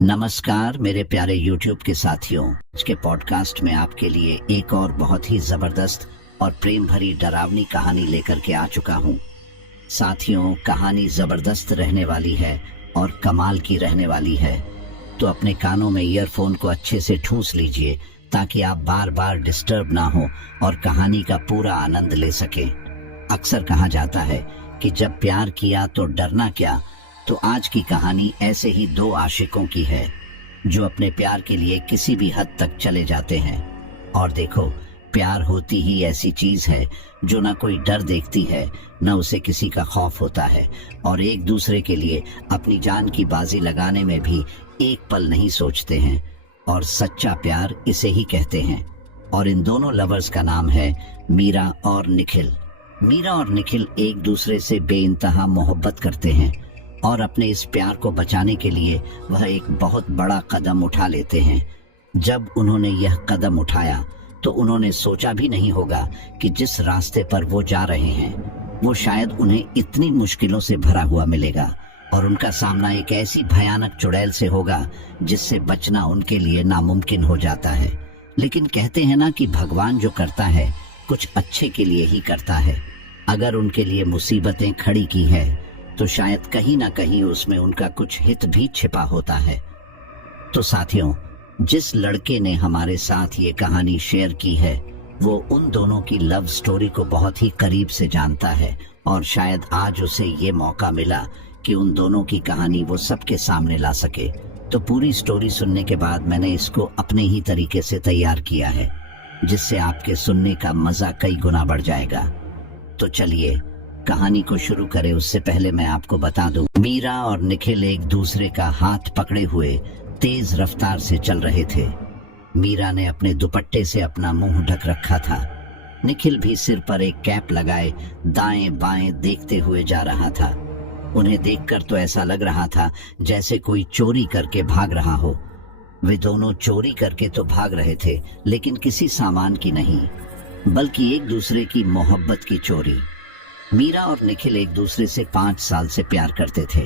नमस्कार मेरे प्यारे YouTube के साथियों। आज के पॉडकास्ट में आपके लिए एक और बहुत ही जबरदस्त और प्रेम भरी डरावनी कहानी लेकर के आ चुका हूँ। साथियों, कहानी जबरदस्त रहने वाली है और कमाल की रहने वाली है, तो अपने कानों में ईयरफोन को अच्छे से ठूंस लीजिए ताकि आप बार बार डिस्टर्ब ना हो और कहानी का पूरा आनंद ले सके। अक्सर कहा जाता है कि जब प्यार किया तो डरना क्या। तो आज की कहानी ऐसे ही दो आशिकों की है जो अपने प्यार के लिए किसी भी हद तक चले जाते हैं। और देखो, प्यार होती ही ऐसी चीज है जो ना कोई डर देखती है, न उसे किसी का खौफ होता है, और एक दूसरे के लिए अपनी जान की बाजी लगाने में भी एक पल नहीं सोचते हैं। और सच्चा प्यार इसे ही कहते हैं। और इन दोनों लवर्स का नाम है मीरा और निखिल। मीरा और निखिल एक दूसरे से बेइंतहा मोहब्बत करते हैं और अपने इस प्यार को बचाने के लिए वह एक बहुत बड़ा कदम उठा लेते हैं। जब उन्होंने यह कदम उठाया तो उन्होंने सोचा भी नहीं होगा कि जिस रास्ते पर वो जा रहे हैं वो शायद उन्हें इतनी मुश्किलों से भरा हुआ मिलेगा और उनका सामना एक ऐसी भयानक चुड़ैल से होगा जिससे बचना उनके लिए नामुमकिन हो जाता है। लेकिन कहते हैं ना कि भगवान जो करता है कुछ अच्छे के लिए ही करता है। अगर उनके लिए मुसीबतें खड़ी की है तो शायद कहीं ना कहीं उसमें उनका कुछ हित भी छिपा होता है। तो साथियों, जिस लड़के ने हमारे साथ ये कहानी शेयर की है वो उन दोनों की लव स्टोरी को बहुत ही करीब से जानता है और शायद आज उसे ये मौका मिला कि उन दोनों की कहानी वो सबके सामने ला सके। तो पूरी स्टोरी सुनने के बाद मैंने इसको अपने ही तरीके से तैयार किया है, जिससे आपके सुनने का मजा कई गुना बढ़ जाएगा। तो चलिए कहानी को शुरू करें। उससे पहले मैं आपको बता दूं, मीरा और निखिल एक दूसरे का हाथ पकड़े हुए तेज रफ्तार से चल रहे थे। मीरा ने अपने दुपट्टे से अपना मुंह ढक रखा था। निखिल भी सिर पर एक कैप लगाए दाएं बाएं देखते हुए जा रहा था। उन्हें देखकर तो ऐसा लग रहा था जैसे कोई चोरी करके भाग रहा हो। वे दोनों चोरी करके तो भाग रहे थे, लेकिन किसी सामान की नहीं, बल्कि एक दूसरे की मोहब्बत की चोरी। मीरा और निखिल एक दूसरे से 5 साल से प्यार करते थे।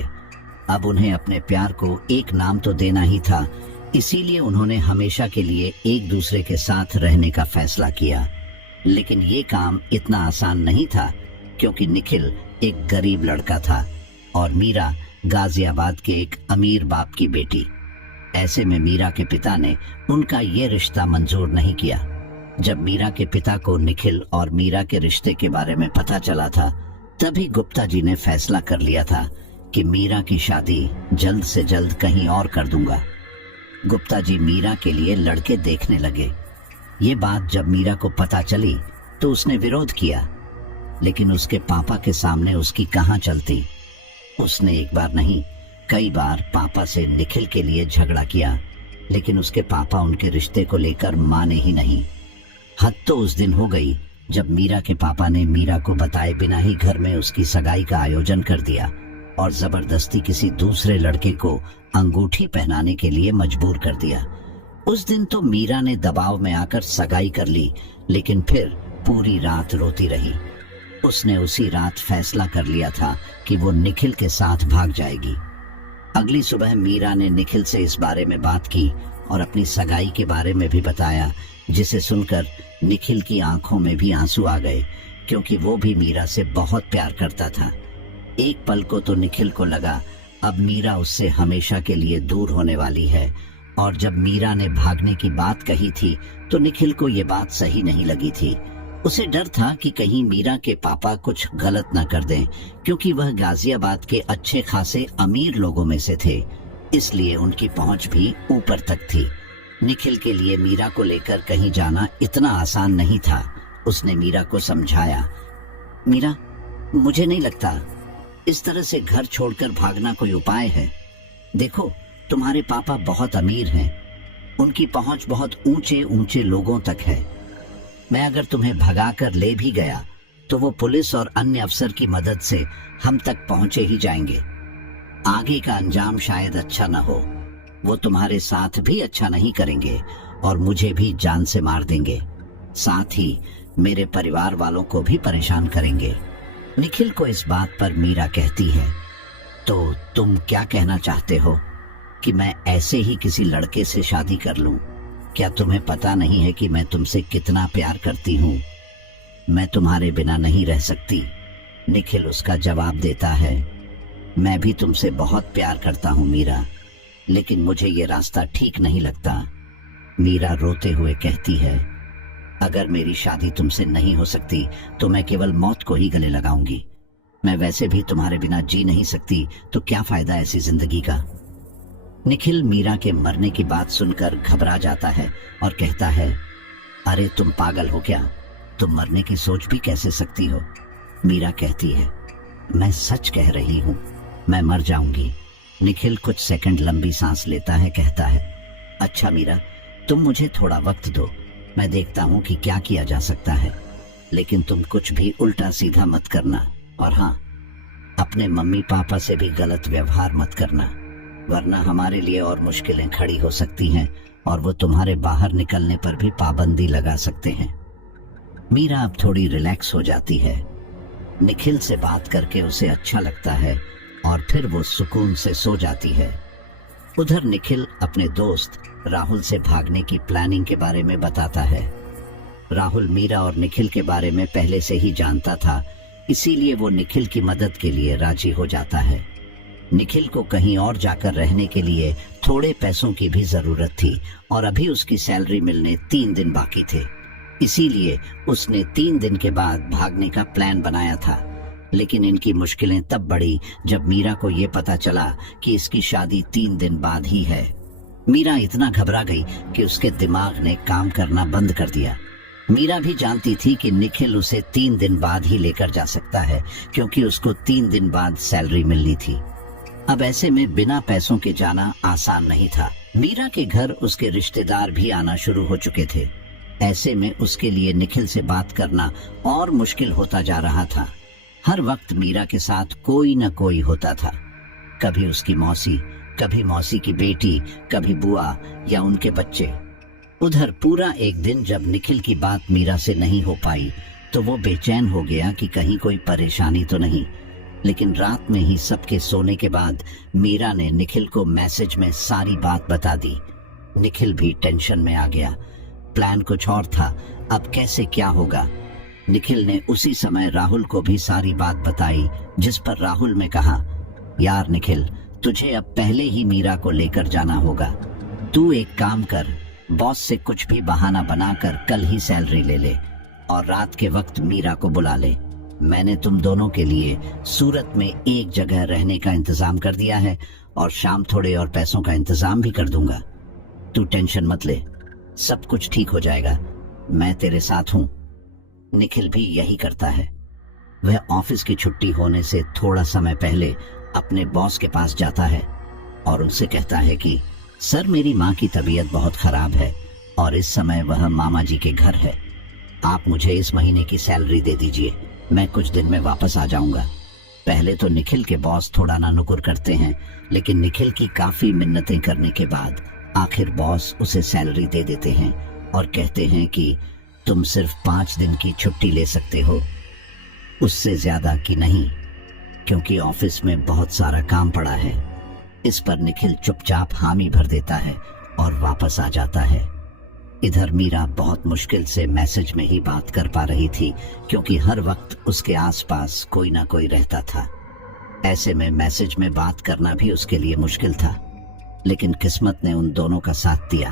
अब उन्हें अपने प्यार को एक नाम तो देना ही था, इसीलिए उन्होंने हमेशा के लिए एक दूसरे के साथ रहने का फैसला किया। लेकिन ये काम इतना आसान नहीं था, क्योंकि निखिल एक गरीब लड़का था और मीरा गाजियाबाद के एक अमीर बाप की बेटी। ऐसे में मीरा के पिता ने उनका ये रिश्ता मंजूर नहीं किया। जब मीरा के पिता को निखिल और मीरा के रिश्ते के बारे में पता चला था, तभी गुप्ता जी ने फैसला कर लिया था कि मीरा की शादी जल्द से जल्द कहीं और कर दूंगा। गुप्ता जी मीरा के लिए लड़के देखने लगे। ये बात जब मीरा को पता चली तो उसने विरोध किया, लेकिन उसके पापा के सामने उसकी कहाँ चलती। उसने एक बार नहीं, कई बार पापा से निखिल के लिए झगड़ा किया, लेकिन उसके पापा उनके रिश्ते को लेकर माने ही नहीं। हद तो उस दिन हो गई जब मीरा के पापा ने मीरा को बताए बिना ही घर में उसकी सगाई का आयोजन कर दिया और जबरदस्ती किसी दूसरे लड़के को अंगूठी पहनाने के लिए मजबूर कर दिया। उस दिन तो मीरा ने दबाव में आकर सगाई कर ली, लेकिन फिर पूरी रात रोती रही। उसने उसी रात फैसला कर लिया था कि वो निखिल के साथ भाग जाएगी। अगली सुबह मीरा ने निखिल से इस बारे में बात की और अपनी सगाई के बारे में भी बताया, जिसे सुनकर निखिल की आंखों में भी आंसू आ गए, क्योंकि वो भी मीरा से बहुत प्यार करता था। एक पल को तो निखिल को लगा अब मीरा उससे हमेशा के लिए दूर होने वाली है। और जब मीरा ने भागने की बात कही थी तो निखिल को ये बात सही नहीं लगी थी। उसे डर था कि कहीं मीरा के पापा कुछ गलत न कर दें, क्योंकि वह गाजियाबाद के अच्छे खासे अमीर लोगों में से थे, इसलिए उनकी पहुंच भी ऊपर तक थी। निखिल के लिए मीरा को लेकर कहीं जाना इतना आसान नहीं था। उसने मीरा को समझाया, मीरा, मुझे नहीं लगता इस तरह से घर छोड़कर भागना कोई उपाय है। देखो, तुम्हारे पापा बहुत अमीर हैं, उनकी पहुंच बहुत ऊंचे ऊंचे लोगों तक है। मैं अगर तुम्हें भगा कर ले भी गया तो वो पुलिस और अन्य अफसर की मदद से हम तक पहुंचे ही जाएंगे। आगे का अंजाम शायद अच्छा न हो। वो तुम्हारे साथ भी अच्छा नहीं करेंगे और मुझे भी जान से मार देंगे, साथ ही मेरे परिवार वालों को भी परेशान करेंगे। निखिल को इस बात पर मीरा कहती है, तो तुम क्या कहना चाहते हो? कि मैं ऐसे ही किसी लड़के से शादी कर लूं? क्या तुम्हें पता नहीं है कि मैं तुमसे कितना प्यार करती हूँ? मैं तुम्हारे बिना नहीं रह सकती। निखिल उसका जवाब देता है, मैं भी तुमसे बहुत प्यार करता हूँ मीरा, लेकिन मुझे ये रास्ता ठीक नहीं लगता। मीरा रोते हुए कहती है, अगर मेरी शादी तुमसे नहीं हो सकती तो मैं केवल मौत को ही गले लगाऊंगी। मैं वैसे भी तुम्हारे बिना जी नहीं सकती, तो क्या फायदा ऐसी जिंदगी का। निखिल मीरा के मरने की बात सुनकर घबरा जाता है और कहता है, अरे तुम पागल हो क्या? तुम मरने की सोच भी कैसे सकती हो? मीरा कहती है, मैं सच कह रही हूँ, मैं मर जाऊंगी। निखिल कुछ सेकंड लंबी सांस लेता है, कहता है, अच्छा मीरा, तुम मुझे थोड़ा वक्त दो, मैं देखता हूँ कि क्या किया जा सकता है, लेकिन तुम कुछ भी उल्टा सीधा मत करना, और हाँ, अपने मम्मी पापा से भी गलत व्यवहार मत करना, वरना हमारे लिए और मुश्किलें खड़ी हो सकती हैं और वो तुम्हारे बाहर निकलने पर भी पाबंदी लगा सकते हैं। मीरा अब थोड़ी रिलैक्स हो जाती है। निखिल से बात करके उसे अच्छा लगता है और फिर वो सुकून से सो जाती है। उधर निखिल अपने दोस्त राहुल से भागने की प्लानिंग के बारे में बताता है। राहुल मीरा और निखिल के बारे में पहले से ही जानता था, इसीलिए वो निखिल की मदद के लिए राजी हो जाता है। निखिल को कहीं और जाकर रहने के लिए थोड़े पैसों की भी जरूरत थी और अभी उसकी सैलरी मिलने 3 दिन बाकी थे, इसीलिए उसने 3 दिन के बाद भागने का प्लान बनाया था। लेकिन इनकी मुश्किलें तब बढ़ी जब मीरा को ये पता चला कि इसकी शादी 3 दिन बाद ही है। मीरा इतना घबरा गई कि उसके दिमाग ने काम करना बंद कर दिया। मीरा भी जानती थी कि निखिल उसे 3 दिन बाद ही लेकर जा सकता है, क्योंकि उसको 3 दिन बाद सैलरी मिलनी थी। अब ऐसे में बिना पैसों के जाना आसान नहीं था। मीरा के घर उसके रिश्तेदार भी आना शुरू हो चुके थे। ऐसे में उसके लिए निखिल से बात करना और मुश्किल होता जा रहा था। हर वक्त मीरा के साथ कोई न कोई होता था, कभी उसकी मौसी, कभी मौसी की बेटी, कभी बुआ या उनके बच्चे। उधर पूरा एक दिन जब निखिल की बात मीरा से नहीं हो पाई तो वो बेचैन हो गया कि कहीं कोई परेशानी तो नहीं। लेकिन रात में ही सबके सोने के बाद मीरा ने निखिल को मैसेज में सारी बात बता दी। निखिल भी टेंशन में आ गया। प्लान कुछ और था, अब कैसे क्या होगा। निखिल ने उसी समय राहुल को भी सारी बात बताई, जिस पर राहुल ने कहा, यार निखिल, तुझे अब पहले ही मीरा को लेकर जाना होगा। तू एक काम कर, बॉस से कुछ भी बहाना बनाकर कल ही सैलरी ले ले और रात के वक्त मीरा को बुला ले। मैंने तुम दोनों के लिए सूरत में एक जगह रहने का इंतजाम कर दिया है और शाम थोड़े और पैसों का इंतजाम भी कर दूंगा। तू टेंशन मत ले, सब कुछ ठीक हो जाएगा, मैं तेरे साथ हूँ। निखिल भी यही करता है। वह ऑफिस की छुट्टी होने से थोड़ा समय पहले अपने बॉस के पास जाता है और उनसे कहता है कि सर, मेरी माँ की तबीयत बहुत खराब है और इस समय वह मामा जी के घर है। आप मुझे इस महीने की सैलरी दे दीजिए, मैं कुछ दिन में वापस आ जाऊंगा। पहले तो निखिल के बॉस थोड़ा नानुकुर करते हैं, लेकिन निखिल की काफी मिन्नतें करने के बाद आखिर बॉस उसे सैलरी दे देते हैं और कहते हैं कि तुम सिर्फ 5 दिन की छुट्टी ले सकते हो, उससे ज्यादा की नहीं, क्योंकि ऑफिस में बहुत सारा काम पड़ा है। इस पर निखिल चुपचाप हामी भर देता है और वापस आ जाता है। इधर मीरा बहुत मुश्किल से मैसेज में ही बात कर पा रही थी, क्योंकि हर वक्त उसके आसपास कोई ना कोई रहता था। ऐसे में मैसेज में बात करना भी उसके लिए मुश्किल था। लेकिन किस्मत ने उन दोनों का साथ दिया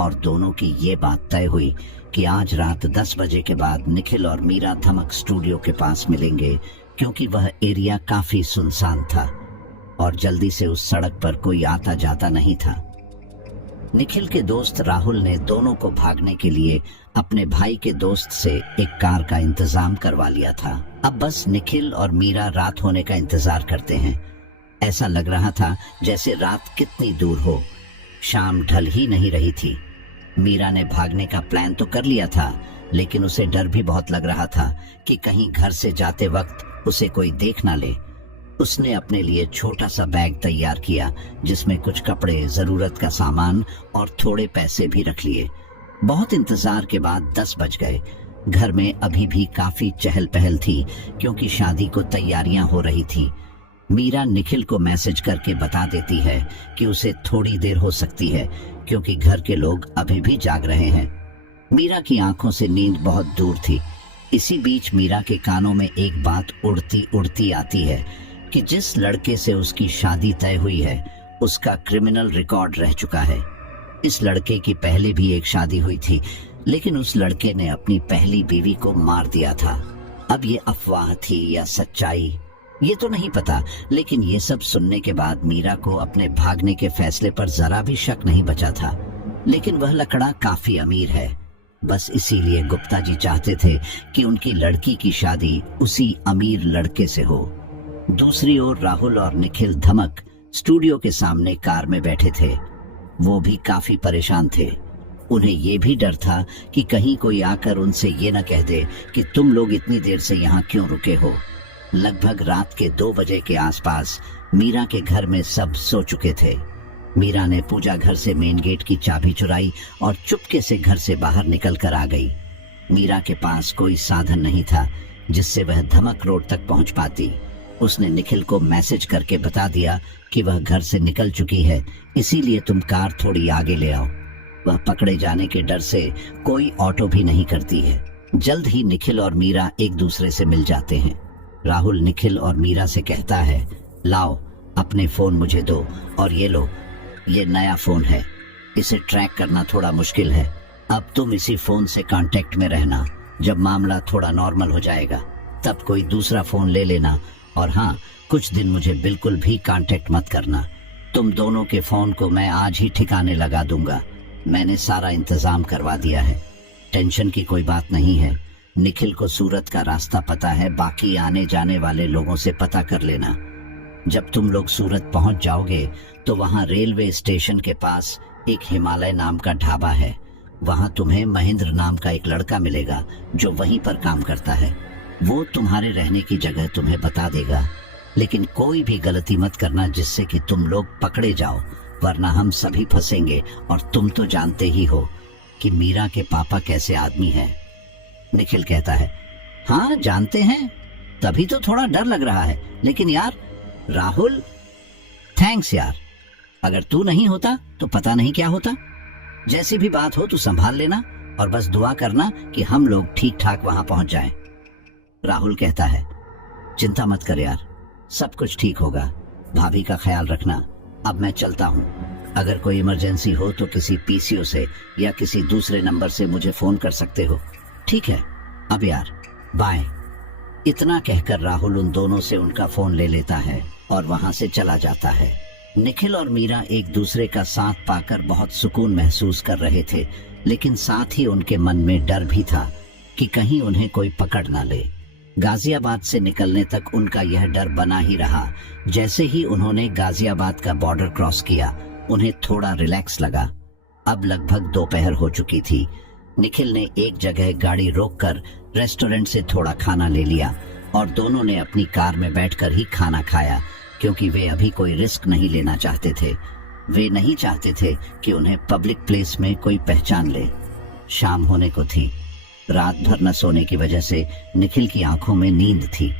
और दोनों की ये बात तय हुई कि आज रात 10 बजे के बाद निखिल और मीरा धमक स्टूडियो के पास मिलेंगे, क्योंकि वह एरिया काफी सुनसान था और जल्दी से उस सड़क पर कोई आता जाता नहीं था। निखिल के दोस्त राहुल ने दोनों को भागने के लिए अपने भाई के दोस्त से एक कार का इंतजाम करवा लिया था। अब बस निखिल और मीरा रात होने का इंतजार करते हैं। ऐसा लग रहा था जैसे रात कितनी दूर हो, शाम ढल ही नहीं रही थी। मीरा ने भागने का प्लान तो कर लिया था, लेकिन उसे डर भी बहुत लग रहा था कि कहीं घर से जाते वक्त उसे कोई देख ना ले। उसने अपने लिए छोटा सा बैग तैयार किया, जिसमें कुछ कपड़े, जरूरत का सामान और थोड़े पैसे भी रख लिए। बहुत इंतजार के बाद 10 बज गए। घर में अभी भी काफी चहल पहल थी, क्योंकि शादी को तैयारियां हो रही थी। मीरा निखिल को मैसेज करके बता देती है कि उसे थोड़ी देर हो सकती है क्योंकि घर के लोग अभी भी जाग रहे हैं। मीरा की आंखों से नींद बहुत दूर थी। इसी बीच मीरा के कानों में एक बात उड़ती उड़ती आती है कि जिस लड़के से उसकी शादी तय हुई है उसका क्रिमिनल रिकॉर्ड रह चुका है। इस लड़के की पहले भी एक शादी हुई थी, लेकिन उस लड़के ने अपनी पहली बीवी को मार दिया था। अब ये अफवाह थी या सच्चाई ये तो नहीं पता, लेकिन ये सब सुनने के बाद मीरा को अपने भागने के फैसले पर जरा भी शक नहीं बचा था। लेकिन वह लकड़ा काफी अमीर है, बस इसीलिए गुप्ता जी चाहते थे कि उनकी लड़की की शादी उसी अमीर लड़के से हो। दूसरी ओर राहुल और निखिल धमक स्टूडियो के सामने कार में बैठे थे। वो भी काफी परेशान थे। उन्हें ये भी डर था कि कहीं कोई आकर उनसे ये न कह दे कि तुम लोग इतनी देर से यहाँ क्यों रुके हो। लगभग रात के 2 बजे के आसपास मीरा के घर में सब सो चुके थे। मीरा ने पूजा घर से मेन गेट की चाबी चुराई और चुपके से घर से बाहर निकल कर आ गई। मीरा के पास कोई साधन नहीं था जिससे वह धमक रोड तक पहुंच पाती। उसने निखिल को मैसेज करके बता दिया कि वह घर से निकल चुकी है, इसीलिए तुम कार थोड़ी आगे ले आओ। वह पकड़े जाने के डर से कोई ऑटो भी नहीं करती है। जल्द ही निखिल और मीरा एक दूसरे से मिल जाते हैं। राहुल निखिल और मीरा से कहता है, लाओ अपने फोन मुझे दो और ये लो, ये नया फोन है, इसे ट्रैक करना थोड़ा मुश्किल है। अब तुम इसी फोन से कांटेक्ट में रहना। जब मामला थोड़ा नॉर्मल हो जाएगा तब कोई दूसरा फोन ले लेना, और हाँ, कुछ दिन मुझे बिल्कुल भी कांटेक्ट मत करना। तुम दोनों के फोन को मैं आज ही ठिकाने लगा दूंगा। मैंने सारा इंतजाम करवा दिया है, टेंशन की कोई बात नहीं है। निखिल को सूरत का रास्ता पता है, बाकी आने जाने वाले लोगों से पता कर लेना। जब तुम लोग सूरत पहुंच जाओगे तो वहां रेलवे स्टेशन के पास एक हिमालय नाम का ढाबा है। वहां तुम्हें महेंद्र नाम का एक लड़का मिलेगा जो वहीं पर काम करता है। वो तुम्हारे रहने की जगह तुम्हें बता देगा, लेकिन कोई भी गलती मत करना जिससे कि तुम लोग पकड़े जाओ, वरना हम सभी फंसेंगे। और तुम तो जानते ही हो कि मीरा के पापा कैसे आदमी हैं। निखिल कहता है, हाँ जानते हैं, तभी तो थोड़ा डर लग रहा है। लेकिन यार राहुल, थैंक्स यार, अगर तू नहीं होता तो पता नहीं क्या होता। जैसी भी बात हो तू संभाल लेना और बस दुआ करना कि हम लोग ठीक ठाक वहां पहुंच जाएं। राहुल कहता है, चिंता मत कर यार, सब कुछ ठीक होगा। भाभी का ख्याल रखना। अब मैं चलता हूँ। अगर कोई इमरजेंसी हो तो किसी पीसीओ से या किसी दूसरे नंबर से मुझे फोन कर सकते हो। ठीक है, अब यार बाय। इतना कहकर राहुल उन दोनों से उनका फोन ले लेता है और वहां से चला जाता है। निखिल और मीरा एक दूसरे का साथ पाकर बहुत सुकून महसूस कर रहे थे, लेकिन साथ ही उनके मन में डर भी था कि कहीं उन्हें कोई पकड़ ना ले। गाजियाबाद से निकलने तक उनका यह डर बना ही रहा। जैसे ही उन्होंने गाजियाबाद का बॉर्डर क्रॉस किया, उन्हें थोड़ा रिलैक्स लगा। अब लगभग दोपहर हो चुकी थी। निखिल ने एक जगह गाड़ी रोककर रेस्टोरेंट से थोड़ा खाना ले लिया और दोनों ने अपनी कार में बैठकर ही खाना खाया, क्योंकि वे अभी कोई रिस्क नहीं लेना चाहते थे। वे नहीं चाहते थे कि उन्हें पब्लिक प्लेस में कोई पहचान ले। शाम होने को थी। रात भर न सोने की वजह से निखिल की आंखों में नींद थी।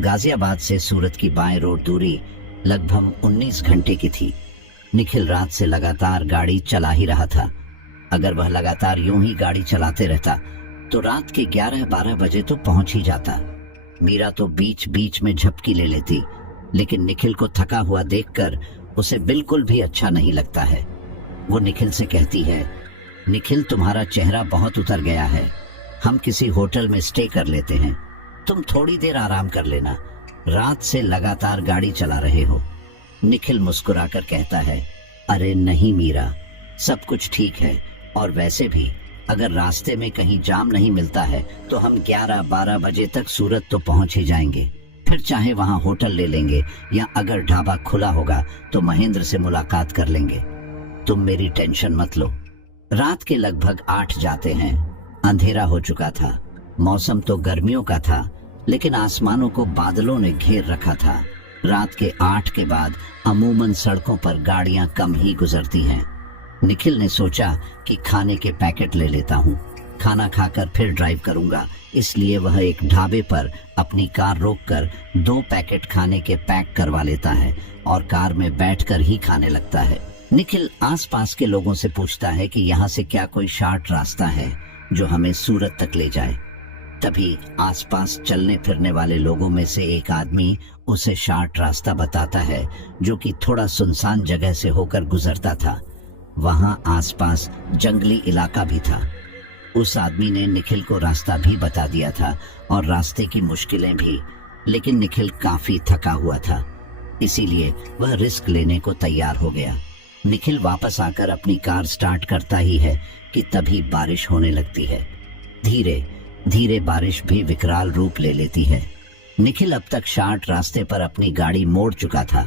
गाजियाबाद से सूरत की बाएं रोड दूरी लगभग 19 घंटे की थी। निखिल रात से लगातार गाड़ी चला ही रहा था। अगर वह लगातार यूं ही गाड़ी चलाते रहता तो रात के 11-12 बजे तो पहुंच ही जाता। मीरा तो बीच बीच में झपकी ले लेती, लेकिन निखिल को थका हुआ देखकर उसे बिल्कुल भी अच्छा नहीं लगता है। वो निखिल से कहती है, निखिल तुम्हारा चेहरा बहुत उतर गया है, हम किसी होटल में स्टे कर लेते हैं, तुम थोड़ी देर आराम कर लेना, रात से लगातार गाड़ी चला रहे हो। निखिल मुस्कुराकर कहता है, अरे नहीं मीरा, सब कुछ ठीक है, और वैसे भी अगर रास्ते में कहीं जाम नहीं मिलता है तो हम 11-12 बजे तक सूरत तो पहुंच ही जाएंगे। फिर चाहे वहां होटल ले लेंगे या अगर ढाबा खुला होगा तो महेंद्र से मुलाकात कर लेंगे। तुम मेरी टेंशन मत लो। रात के लगभग 8 जाते हैं। अंधेरा हो चुका था। मौसम तो गर्मियों का था, लेकिन आसमानों को बादलों ने घेर रखा था। रात के 8 के बाद अमूमन सड़कों पर गाड़ियां कम ही गुजरती हैं। निखिल ने सोचा कि खाने के पैकेट ले लेता हूँ। खाना खाकर फिर ड्राइव करूंगा, इसलिए वह एक ढाबे पर अपनी कार रोककर 2 पैकेट खाने के पैक करवा लेता है और कार में बैठकर ही खाने लगता है। निखिल आसपास के लोगों से पूछता है कि यहाँ से क्या कोई शॉर्ट रास्ता है जो हमें सूरत तक ले जाए। तभी आसपास चलने फिरने वाले लोगों में से एक आदमी उसे शॉर्ट रास्ता बताता है जो कि थोड़ा सुनसान जगह से होकर गुजरता था। वहां आसपास जंगली इलाका भी था। उस आदमी ने निखिल को रास्ता भी बता दिया था और रास्ते की मुश्किलें भी, लेकिन निखिल काफी थका हुआ था, इसीलिए वह रिस्क लेने को तैयार हो गया। निखिल वापस आकर अपनी कार स्टार्ट करता ही है कि तभी बारिश होने लगती है। धीरे धीरे बारिश भी विकराल रूप ले लेती है। निखिल अब तक शॉर्ट रास्ते पर अपनी गाड़ी मोड़ चुका था।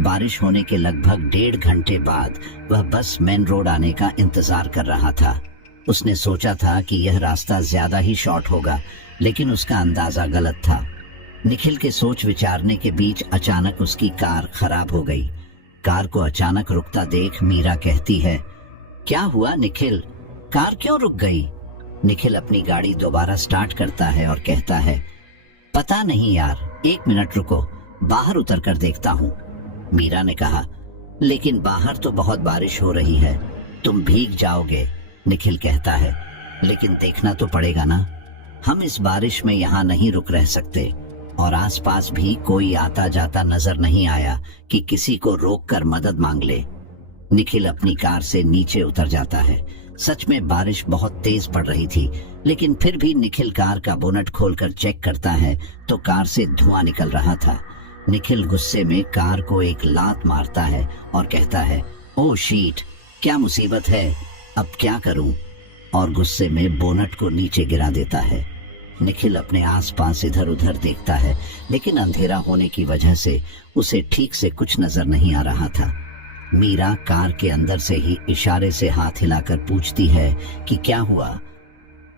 बारिश होने के लगभग 1.5 घंटे बाद वह बस मेन रोड आने का इंतजार कर रहा था। उसने सोचा था कि यह रास्ता ज्यादा ही शॉर्ट होगा, लेकिन उसका अंदाजा गलत था। निखिल के सोच विचारने के बीच अचानक उसकी कार खराब हो गई। कार को अचानक रुकता देख मीरा कहती है, क्या हुआ निखिल, कार क्यों रुक गई? निखिल अपनी गाड़ी दोबारा स्टार्ट करता है और कहता है, पता नहीं यार, 1 मिनट रुको, बाहर उतर कर देखता हूँ। मीरा ने कहा, लेकिन बाहर तो बहुत बारिश हो रही है, तुम भीग जाओगे। निखिल कहता है, लेकिन देखना तो पड़ेगा ना, हम इस बारिश में यहाँ नहीं रुक रह सकते और आसपास भी कोई आता जाता नजर नहीं आया कि किसी को रोककर मदद मांग ले। निखिल अपनी कार से नीचे उतर जाता है। सच में बारिश बहुत तेज पड़ रही थी, लेकिन फिर भी निखिल कार का बोनट खोलकर चेक करता है तो कार से धुआं निकल रहा था। निखिल गुस्से में कार को एक लात मारता है और कहता है, ओह शीट, क्या मुसीबत है, अब क्या करूं? और गुस्से में बोनट को नीचे गिरा देता है। निखिल अपने आसपास इधर उधर देखता है, लेकिन अंधेरा होने की वजह से उसे ठीक से कुछ नजर नहीं आ रहा था। मीरा कार के अंदर से ही इशारे से हाथ हिलाकर पूछती है कि क्या हुआ।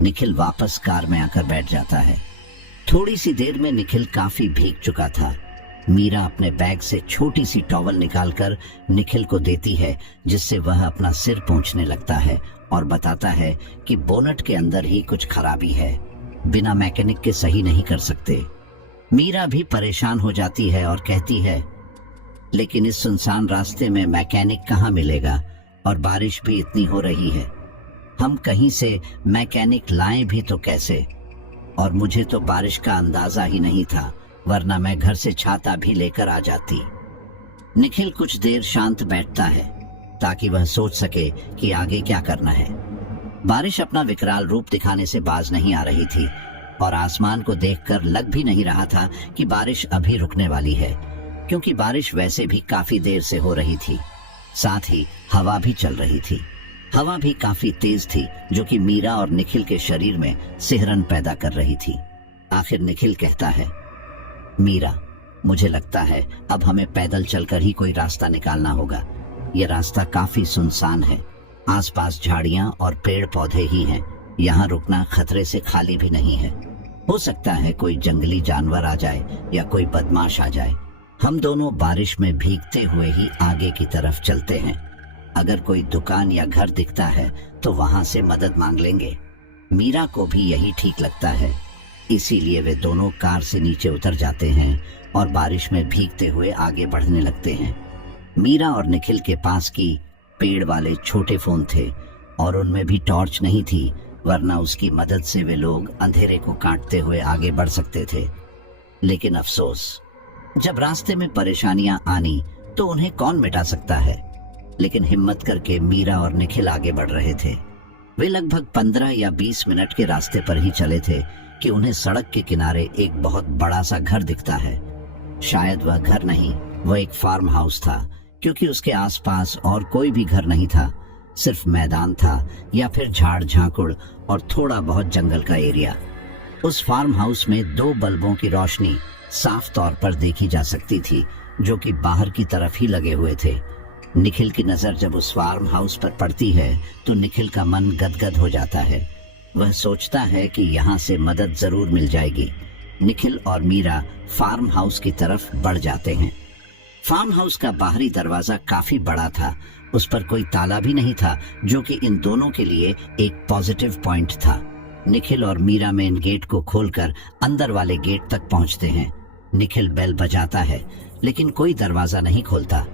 निखिल वापस कार में आकर बैठ जाता है। थोड़ी सी देर में निखिल काफी भीग चुका था। मीरा अपने बैग से छोटी सी टॉवल निकालकर निखिल को देती है, जिससे वह अपना सिर पोंछने लगता है और बताता है कि बोनट के अंदर ही कुछ खराबी है, बिना मैकेनिक के सही नहीं कर सकते। मीरा भी परेशान हो जाती है और कहती है, लेकिन इस सुनसान रास्ते में मैकेनिक कहाँ मिलेगा और बारिश भी इतनी हो रही है, हम कहीं से मैकेनिक लाएं भी तो कैसे? और मुझे तो बारिश का अंदाजा ही नहीं था, वरना मैं घर से छाता भी लेकर आ जाती। निखिल कुछ देर शांत बैठता है ताकि वह सोच सके कि आगे क्या करना है। बारिश अपना विकराल रूप दिखाने से बाज नहीं आ रही थी और आसमान को देखकर लग भी नहीं रहा था कि बारिश अभी रुकने वाली है, क्योंकि बारिश वैसे भी काफी देर से हो रही थी। साथ ही हवा भी चल रही थी। हवा भी काफी तेज थी, जो कि मीरा और निखिल के शरीर में सिहरन पैदा कर रही थी। आखिर निखिल कहता है, मीरा, मुझे लगता है अब हमें पैदल चलकर ही कोई रास्ता निकालना होगा। यह रास्ता काफी सुनसान है, आसपास झाड़ियां और पेड़ पौधे ही हैं। यहाँ रुकना खतरे से खाली भी नहीं है। हो सकता है कोई जंगली जानवर आ जाए या कोई बदमाश आ जाए। हम दोनों बारिश में भीगते हुए ही आगे की तरफ चलते हैं। अगर कोई दुकान या घर दिखता है तो वहां से मदद मांग लेंगे। मीरा को भी यही ठीक लगता है, इसीलिए वे दोनों कार से नीचे उतर जाते हैं और बारिश में भीगते हुए आगे बढ़ने लगते हैं। मीरा और निखिल के पास की पेड़ वाले छोटे फोन थे और उनमें भी टॉर्च नहीं थी, वरना उसकी मदद से वे लोग अंधेरे को काटते हुए आगे बढ़ सकते थे। लेकिन अफसोस, जब रास्ते में परेशानियां आनी तो उन्हें कौन मिटा सकता है। लेकिन हिम्मत करके मीरा और निखिल आगे बढ़ रहे थे। वे लगभग 15 या 20 मिनट के रास्ते पर ही चले थे कि उन्हें सड़क के किनारे एक बहुत बड़ा सा घर दिखता है। शायद वह घर नहीं, वह एक फार्म हाउस था, क्योंकि उसके आसपास और कोई भी घर नहीं था। सिर्फ मैदान था या फिर झाड़ झांकुड़ और थोड़ा बहुत जंगल का एरिया। उस फार्म हाउस में 2 बल्बों की रोशनी साफ तौर पर देखी जा सकती थी, जो कि बाहर की तरफ ही लगे हुए थे। निखिल की नजर जब उस फार्म हाउस पर पड़ती है तो निखिल का मन गदगद हो जाता है। वह सोचता है कि यहाँ से मदद जरूर मिल जाएगी। निखिल और मीरा फार्म हाउस की तरफ बढ़ जाते हैं। फार्म हाउस का बाहरी दरवाजा काफी बड़ा था, उस पर कोई ताला भी नहीं था, जो कि इन दोनों के लिए एक पॉजिटिव पॉइंट था। निखिल और मीरा मेन गेट को खोलकर अंदर वाले गेट तक पहुंचते हैं। निखिल बेल बजाता है लेकिन कोई दरवाजा नहीं खोलता।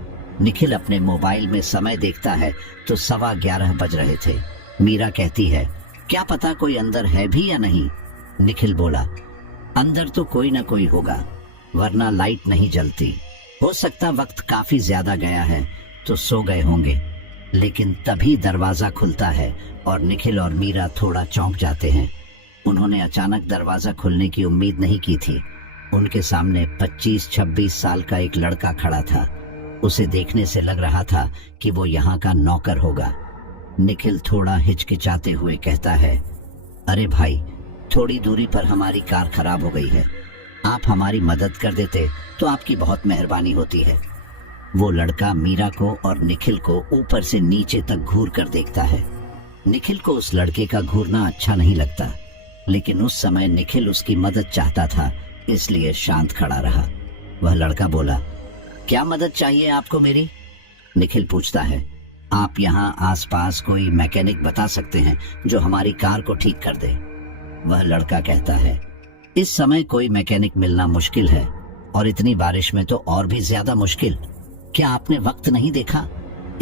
निखिल अपने मोबाइल में समय देखता है तो 11:15 बज रहे थे। मीरा कहती है, क्या पता कोई अंदर है भी या नहीं। निखिल बोला, अंदर तो कोई ना कोई होगा, वरना लाइट नहीं जलती। हो सकता वक्त काफी ज्यादा गया है तो सो गए होंगे। लेकिन तभी दरवाजा खुलता है और निखिल और मीरा थोड़ा चौंक जाते हैं। उन्होंने अचानक दरवाजा खुलने की उम्मीद नहीं की थी। उनके सामने 25-26 साल का एक लड़का खड़ा था। उसे देखने से लग रहा था कि वो यहाँ का नौकर होगा। निखिल थोड़ा हिचकिचाते हुए कहता है, अरे भाई, थोड़ी दूरी पर हमारी कार खराब हो गई है, आप हमारी मदद कर देते तो आपकी बहुत मेहरबानी होती है। वो लड़का मीरा को और निखिल को ऊपर से नीचे तक घूर कर देखता है। निखिल को उस लड़के का घूरना अच्छा नहीं लगता, लेकिन उस समय निखिल उसकी मदद चाहता था, इसलिए शांत खड़ा रहा। वह लड़का बोला, क्या मदद चाहिए आपको मेरी? निखिल पूछता है, आप यहाँ आसपास कोई मैकेनिक बता सकते हैं जो हमारी कार को ठीक कर दे? वह लड़का कहता है, इस समय कोई मैकेनिक मिलना मुश्किल है, और इतनी बारिश में तो और भी ज्यादा मुश्किल। क्या आपने वक्त नहीं देखा?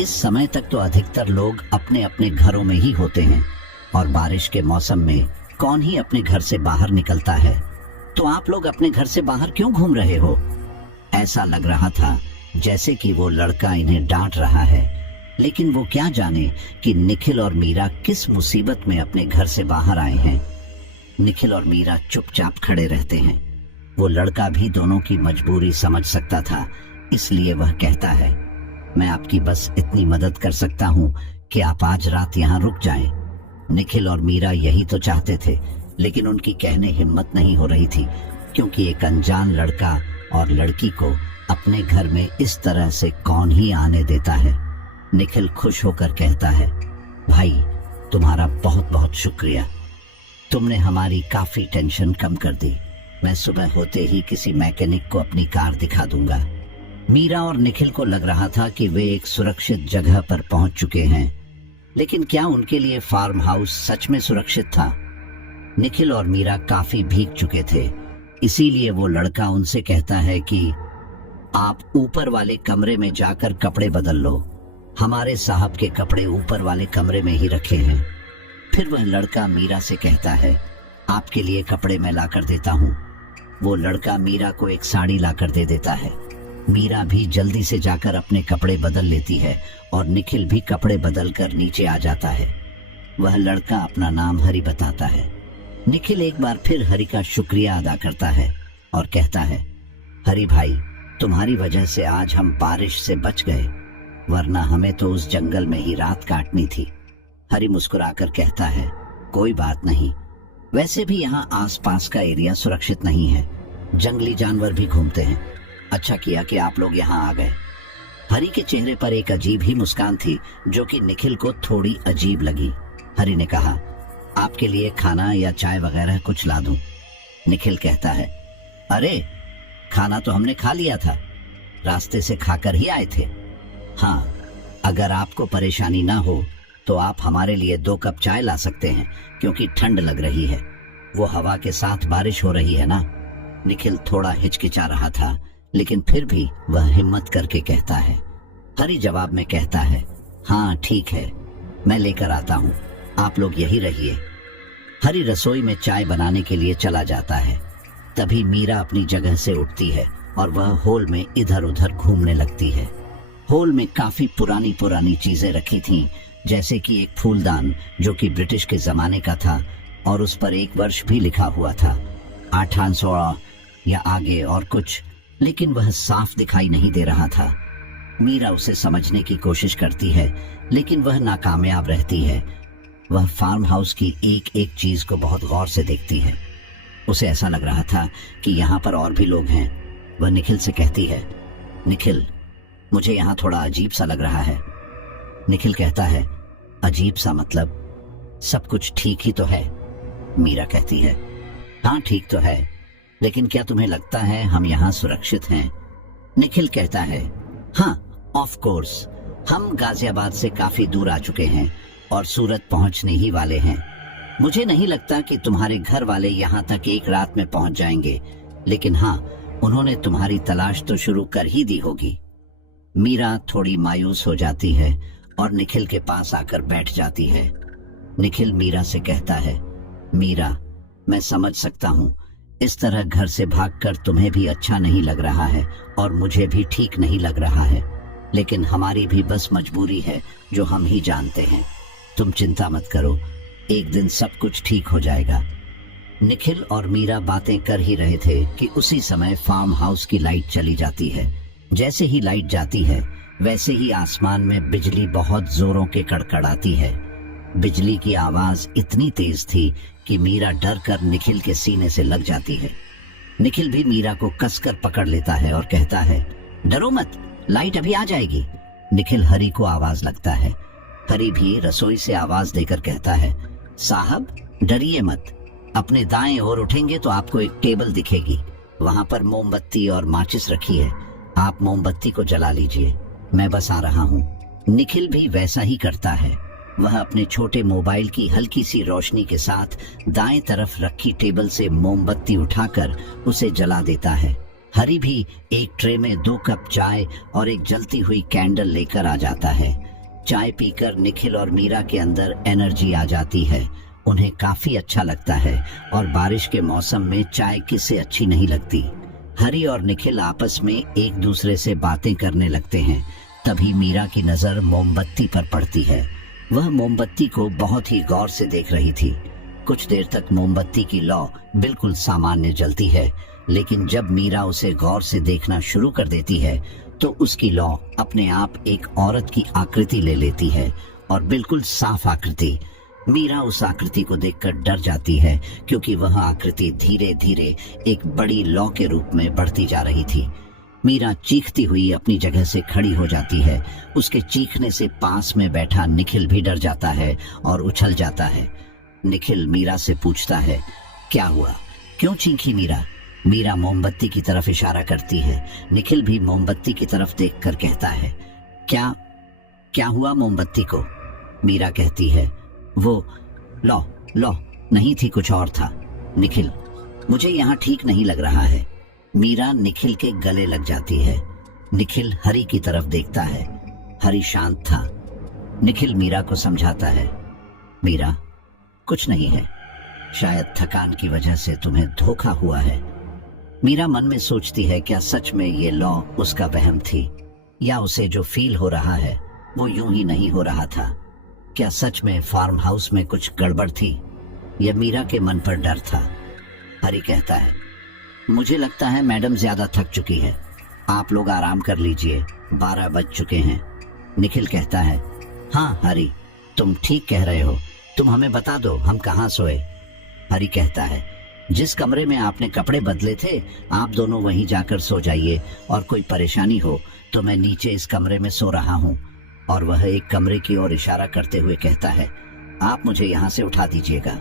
इस समय तक तो अधिकतर लोग अपने अपने घरों में ही होते हैं, और बारिश के मौसम में कौन ही अपने घर से बाहर निकलता है। तो आप लोग अपने घर से बाहर क्यों घूम रहे हो? ऐसा लग रहा था जैसे कि वो लड़का इन्हें डांट रहा है, लेकिन वो क्या जाने कि निखिल और मीरा किस मुसीबत में अपने घर से बाहर आए हैं। निखिल और मीरा चुपचाप खड़े रहते हैं। वो लड़का भी दोनों की मजबूरी समझ सकता था, इसलिए वह कहता है, मैं आपकी बस इतनी मदद कर सकता हूँ कि आप आज रात यहाँ रुक जाएं। निखिल और मीरा यही तो चाहते थे, लेकिन उनकी कहने हिम्मत नहीं हो रही थी, क्योंकि एक अनजान लड़का और लड़की को अपने घर में इस तरह से कौन ही आने देता है। निखिल खुश होकर कहता है, भाई, तुम्हारा बहुत बहुत शुक्रिया, तुमने हमारी काफी टेंशन कम कर दी। मैं सुबह होते ही किसी मैकेनिक को अपनी कार दिखा दूंगा। मीरा और निखिल को लग रहा था कि वे एक सुरक्षित जगह पर पहुंच चुके हैं, लेकिन क्या उनके लिए फार्म हाउस सच में सुरक्षित था? निखिल और मीरा काफी भीग चुके थे, इसीलिए वो लड़का उनसे कहता है कि आप ऊपर वाले कमरे में जाकर कपड़े बदल लो, हमारे साहब के कपड़े ऊपर वाले कमरे में ही रखे हैं। फिर वह लड़का मीरा से कहता है, आपके लिए कपड़े मैं लाकर देता हूँ। वो लड़का मीरा को एक साड़ी लाकर दे देता है। मीरा भी जल्दी से जाकर अपने कपड़े बदल लेती है और निखिल भी कपड़े बदलकर नीचे आ जाता है। वह लड़का अपना नाम हरि बताता है। निखिल एक बार फिर हरि का शुक्रिया अदा करता है और कहता है, हरि भाई, तुम्हारी वजह से आज हम बारिश से बच गए, वरना हमें तो उस जंगल में ही रात काटनी थी। हरि मुस्कुराकर कहता है, कोई बात नहीं, वैसे भी यहाँ आसपास का एरिया सुरक्षित नहीं है, जंगली जानवर भी घूमते हैं। अच्छा किया कि आप लोग यहाँ आ गए। हरि के चेहरे पर एक अजीब ही मुस्कान थी, जो कि निखिल को थोड़ी अजीब लगी। हरि ने कहा, आपके लिए खाना या चाय वगैरह कुछ ला दूं? निखिल कहता है, अरे, खाना तो हमने खा लिया था, रास्ते से खाकर ही आए थे। हाँ, अगर आपको परेशानी ना हो तो आप हमारे लिए 2 कप चाय ला सकते हैं, क्योंकि ठंड लग रही है। वो हवा के साथ बारिश हो रही है ना। निखिल थोड़ा हिचकिचा रहा था, लेकिन फिर भी वह हिम्मत करके कहता है। हरि जवाब में कहता है, हाँ ठीक है, मैं लेकर आता हूँ, आप लोग यही रहिए। हरि रसोई में चाय बनाने के लिए चला जाता है। तभी मीरा अपनी जगह से उठती है और वह हॉल में इधर उधर घूमने लगती है। हॉल में काफी पुरानी पुरानी चीजें रखी थीं, जैसे कि एक फूलदान जो कि ब्रिटिश के जमाने का था और उस पर एक वर्ष भी लिखा हुआ था, 1816 या आगे और कुछ, लेकिन वह साफ दिखाई नहीं दे रहा था। मीरा उसे समझने की कोशिश करती है, लेकिन वह नाकामयाब रहती है। वह फार्म हाउस की एक एक चीज को बहुत गौर से देखती है। उसे ऐसा लग रहा था कि यहाँ पर और भी लोग हैं। वह निखिल से कहती है, निखिल, मुझे यहाँ थोड़ा अजीब सा लग रहा है। निखिल कहता है, अजीब सा मतलब? सब कुछ ठीक ही तो है। मीरा कहती है, हाँ ठीक तो है, लेकिन क्या तुम्हें लगता है हम यहाँ सुरक्षित हैं? निखिल कहता है, हाँ ऑफ कोर्स, हम गाजियाबाद से काफी दूर आ चुके हैं और सूरत पहुंचने ही वाले हैं। मुझे नहीं लगता कि तुम्हारे घर वाले यहाँ तक एक रात में पहुंच जाएंगे, लेकिन हाँ, उन्होंने तुम्हारी तलाश तो शुरू कर ही दी होगी। मीरा थोड़ी मायूस हो जाती है और निखिल के पास आकर बैठ जाती है। निखिल मीरा से कहता है, मीरा, मैं समझ सकता हूँ, इस तरह घर से भागकर तुम्हें भी अच्छा नहीं लग रहा है और मुझे भी ठीक नहीं लग रहा है, लेकिन हमारी भी बस मजबूरी है जो हम ही जानते हैं। तुम चिंता मत करो, एक दिन सब कुछ ठीक हो जाएगा। निखिल और मीरा बातें कर ही रहे थे कि उसी समय फार्म हाउस की लाइट चली जाती है। जैसे ही लाइट जाती है वैसे ही आसमान में बिजली बहुत जोरों के कड़कड़ाती है। बिजली की आवाज इतनी तेज थी कि मीरा डर कर निखिल के सीने से लग जाती है। निखिल भी मीरा को कसकर पकड़ लेता है और कहता है, डरो मत, लाइट अभी आ जाएगी। निखिल हरी को आवाज लगता है। हरी भी रसोई से आवाज देकर कहता है, साहब डरिए मत, अपने दाएं ओर उठेंगे तो आपको एक टेबल दिखेगी, वहां पर मोमबत्ती और माचिस रखी है, आप मोमबत्ती को जला लीजिए, मैं बस आ रहा हूँ। निखिल भी वैसा ही करता है। वह अपने छोटे मोबाइल की हल्की सी रोशनी के साथ दाएं तरफ रखी टेबल से मोमबत्ती उठाकर उसे जला देता है। हरी भी एक ट्रे में 2 कप चाय और एक जलती हुई कैंडल लेकर आ जाता है। चाय पीकर निखिल और मीरा के अंदर एनर्जी आ जाती है। उन्हें काफी अच्छा लगता है और बारिश के मौसम में चाय किसे अच्छी नहीं लगती। हरी और निखिल आपस में एक दूसरे से बातें करने लगते हैं। तभी मीरा की नजर मोमबत्ती पर पड़ती है। वह मोमबत्ती को बहुत ही गौर से देख रही थी। कुछ देर तक मोमबत्ती की लौ बिल्कुल सामान्य जलती है, लेकिन जब मीरा उसे गौर से देखना शुरू कर देती है तो उसकी लौ अपने आप एक औरत की आकृति ले लेती है और बिल्कुल साफ आकृति। मीरा उस आकृति को देखकर डर जाती है क्योंकि वह आकृति धीरे धीरे एक बड़ी लौ के रूप में बढ़ती जा रही थी। मीरा चीखती हुई अपनी जगह से खड़ी हो जाती है। उसके चीखने से पास में बैठा निखिल भी डर जाता है और उछल जाता है। निखिल मीरा से पूछता है, क्या हुआ, क्यों चीखी मीरा? मीरा मोमबत्ती की तरफ इशारा करती है। निखिल भी मोमबत्ती की तरफ देखकर कहता है, क्या हुआ मोमबत्ती को? मीरा कहती है, वो लो नहीं थी, कुछ और था। निखिल, मुझे यहाँ ठीक नहीं लग रहा है। मीरा निखिल के गले लग जाती है। निखिल हरी की तरफ देखता है। हरी शांत था। निखिल मीरा को समझाता है, मीरा कुछ नहीं है, शायद थकान की वजह से तुम्हें धोखा हुआ है। मीरा मन में सोचती है, क्या सच में ये लौ उसका वहम थी, या उसे जो फील हो रहा है वो यूं ही नहीं हो रहा था? क्या सच में फार्म हाउस में कुछ गड़बड़ थी? यह मीरा के मन पर डर था। हरी कहता है, मुझे लगता है मैडम ज्यादा थक चुकी है, आप लोग आराम कर लीजिए, 12 बज चुके हैं। निखिल कहता है, हाँ हरी, तुम ठीक कह रहे हो, तुम हमें बता दो हम कहाँ सोए। हरी कहता है, जिस कमरे में आपने कपड़े बदले थे आप दोनों वहीं जाकर सो जाइए, और कोई परेशानी हो तो मैं नीचे इस कमरे में सो रहा हूँ। और वह एक कमरे की ओर इशारा करते हुए कहता है, आप मुझे यहाँ से उठा दीजिएगा।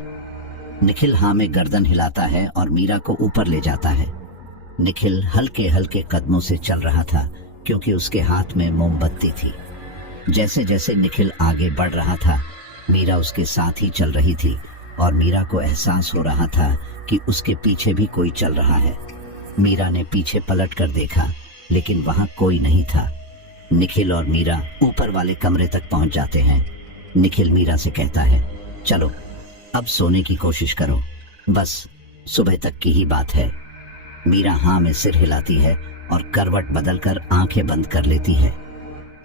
निखिल हाँ में गर्दन हिलाता है और मीरा को ऊपर ले जाता है। निखिल हल्के हल्के कदमों से चल रहा था क्योंकि उसके हाथ में मोमबत्ती थी। जैसे जैसे निखिल आगे बढ़ रहा था मीरा उसके साथ ही चल रही थी और मीरा को एहसास हो रहा था कि उसके पीछे भी कोई चल रहा है। मीरा ने पीछे पलट कर देखा लेकिन वहां कोई नहीं था। निखिल और मीरा ऊपर वाले कमरे तक पहुंच जाते हैं। निखिल मीरा से कहता है, चलो अब सोने की कोशिश करो, बस सुबह तक की ही बात है। मीरा हाँ में सिर हिलाती है और करवट बदलकर आंखें बंद कर लेती है।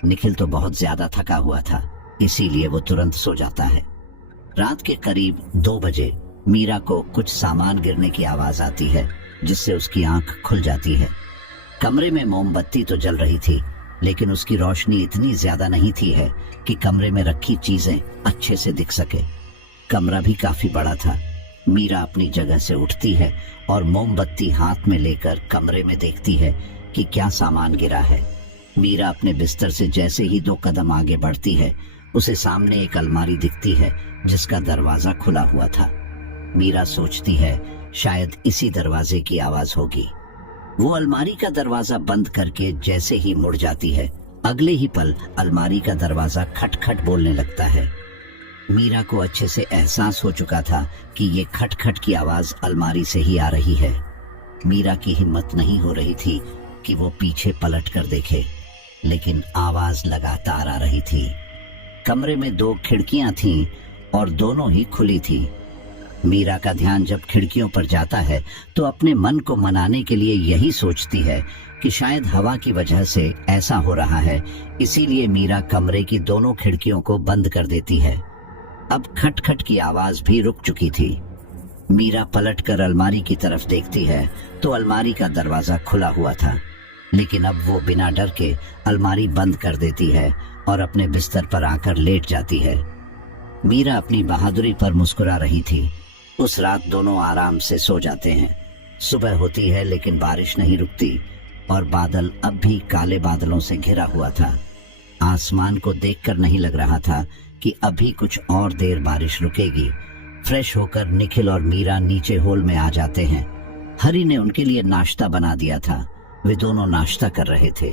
निखिल तो बहुत ज्यादा थका हुआ था, इसीलिए वो तुरंत सो जाता है। रात के करीब 2 बजे मीरा को कुछ सामान गिरने की आवाज आती है, जिससे उसकी आंख खुल जाती है। कमरे में मोमबत्ती तो जल रही थी, लेकिन उसकी रोशनी इतनी ज्यादा नहीं थी है कि कमरे में रखी चीजें अच्छे से दिख सके। कमरा भी काफी बड़ा था। मीरा अपनी जगह से उठती है और मोमबत्ती हाथ में लेकर कमरे में देखती है कि क्या सामान गिरा है। मीरा अपने बिस्तर से जैसे ही 2 कदम आगे बढ़ती है, उसे सामने एक अलमारी दिखती है जिसका दरवाजा खुला हुआ था। मीरा सोचती है शायद इसी दरवाजे की आवाज होगी। वो अलमारी का दरवाजा बंद करके जैसे ही मुड़ जाती है, अगले ही पल अलमारी का दरवाजा खटखट बोलने लगता है। मीरा को अच्छे से एहसास हो चुका था कि ये खटखट की आवाज अलमारी से ही आ रही है। मीरा की हिम्मत नहीं हो रही थी कि वो पीछे पलट कर देखे, लेकिन आवाज लगातार आ रही थी। कमरे में 2 खिड़कियां थीं और दोनों ही खुली थी। मीरा का ध्यान जब खिड़कियों पर जाता है तो अपने मन को मनाने के लिए यही सोचती है कि शायद हवा की वजह से ऐसा हो रहा है, इसीलिए मीरा कमरे की दोनों खिड़कियों को बंद कर देती है। अब खटखट की आवाज भी रुक चुकी थी। मीरा पलटकर अलमारी की तरफ देखती है तो अलमारी का दरवाजा खुला हुआ था, लेकिन अब वो बिना डर के अलमारी बंद कर देती है और अपने बिस्तर पर आकर लेट जाती है। मीरा अपनी बहादुरी पर मुस्कुरा रही थी। उस रात दोनों आराम से सो जाते हैं। सुबह होती है लेकिन बारिश नहीं रुकती और बादल अब भी काले बादलों से घिरा हुआ था। आसमान को देखकर नहीं लग रहा था कि अभी कुछ और देर बारिश रुकेगी। फ्रेश होकर निखिल और मीरा नीचे हॉल में आ जाते हैं। हरी ने उनके लिए नाश्ता बना दिया था। वे दोनों नाश्ता कर रहे थे।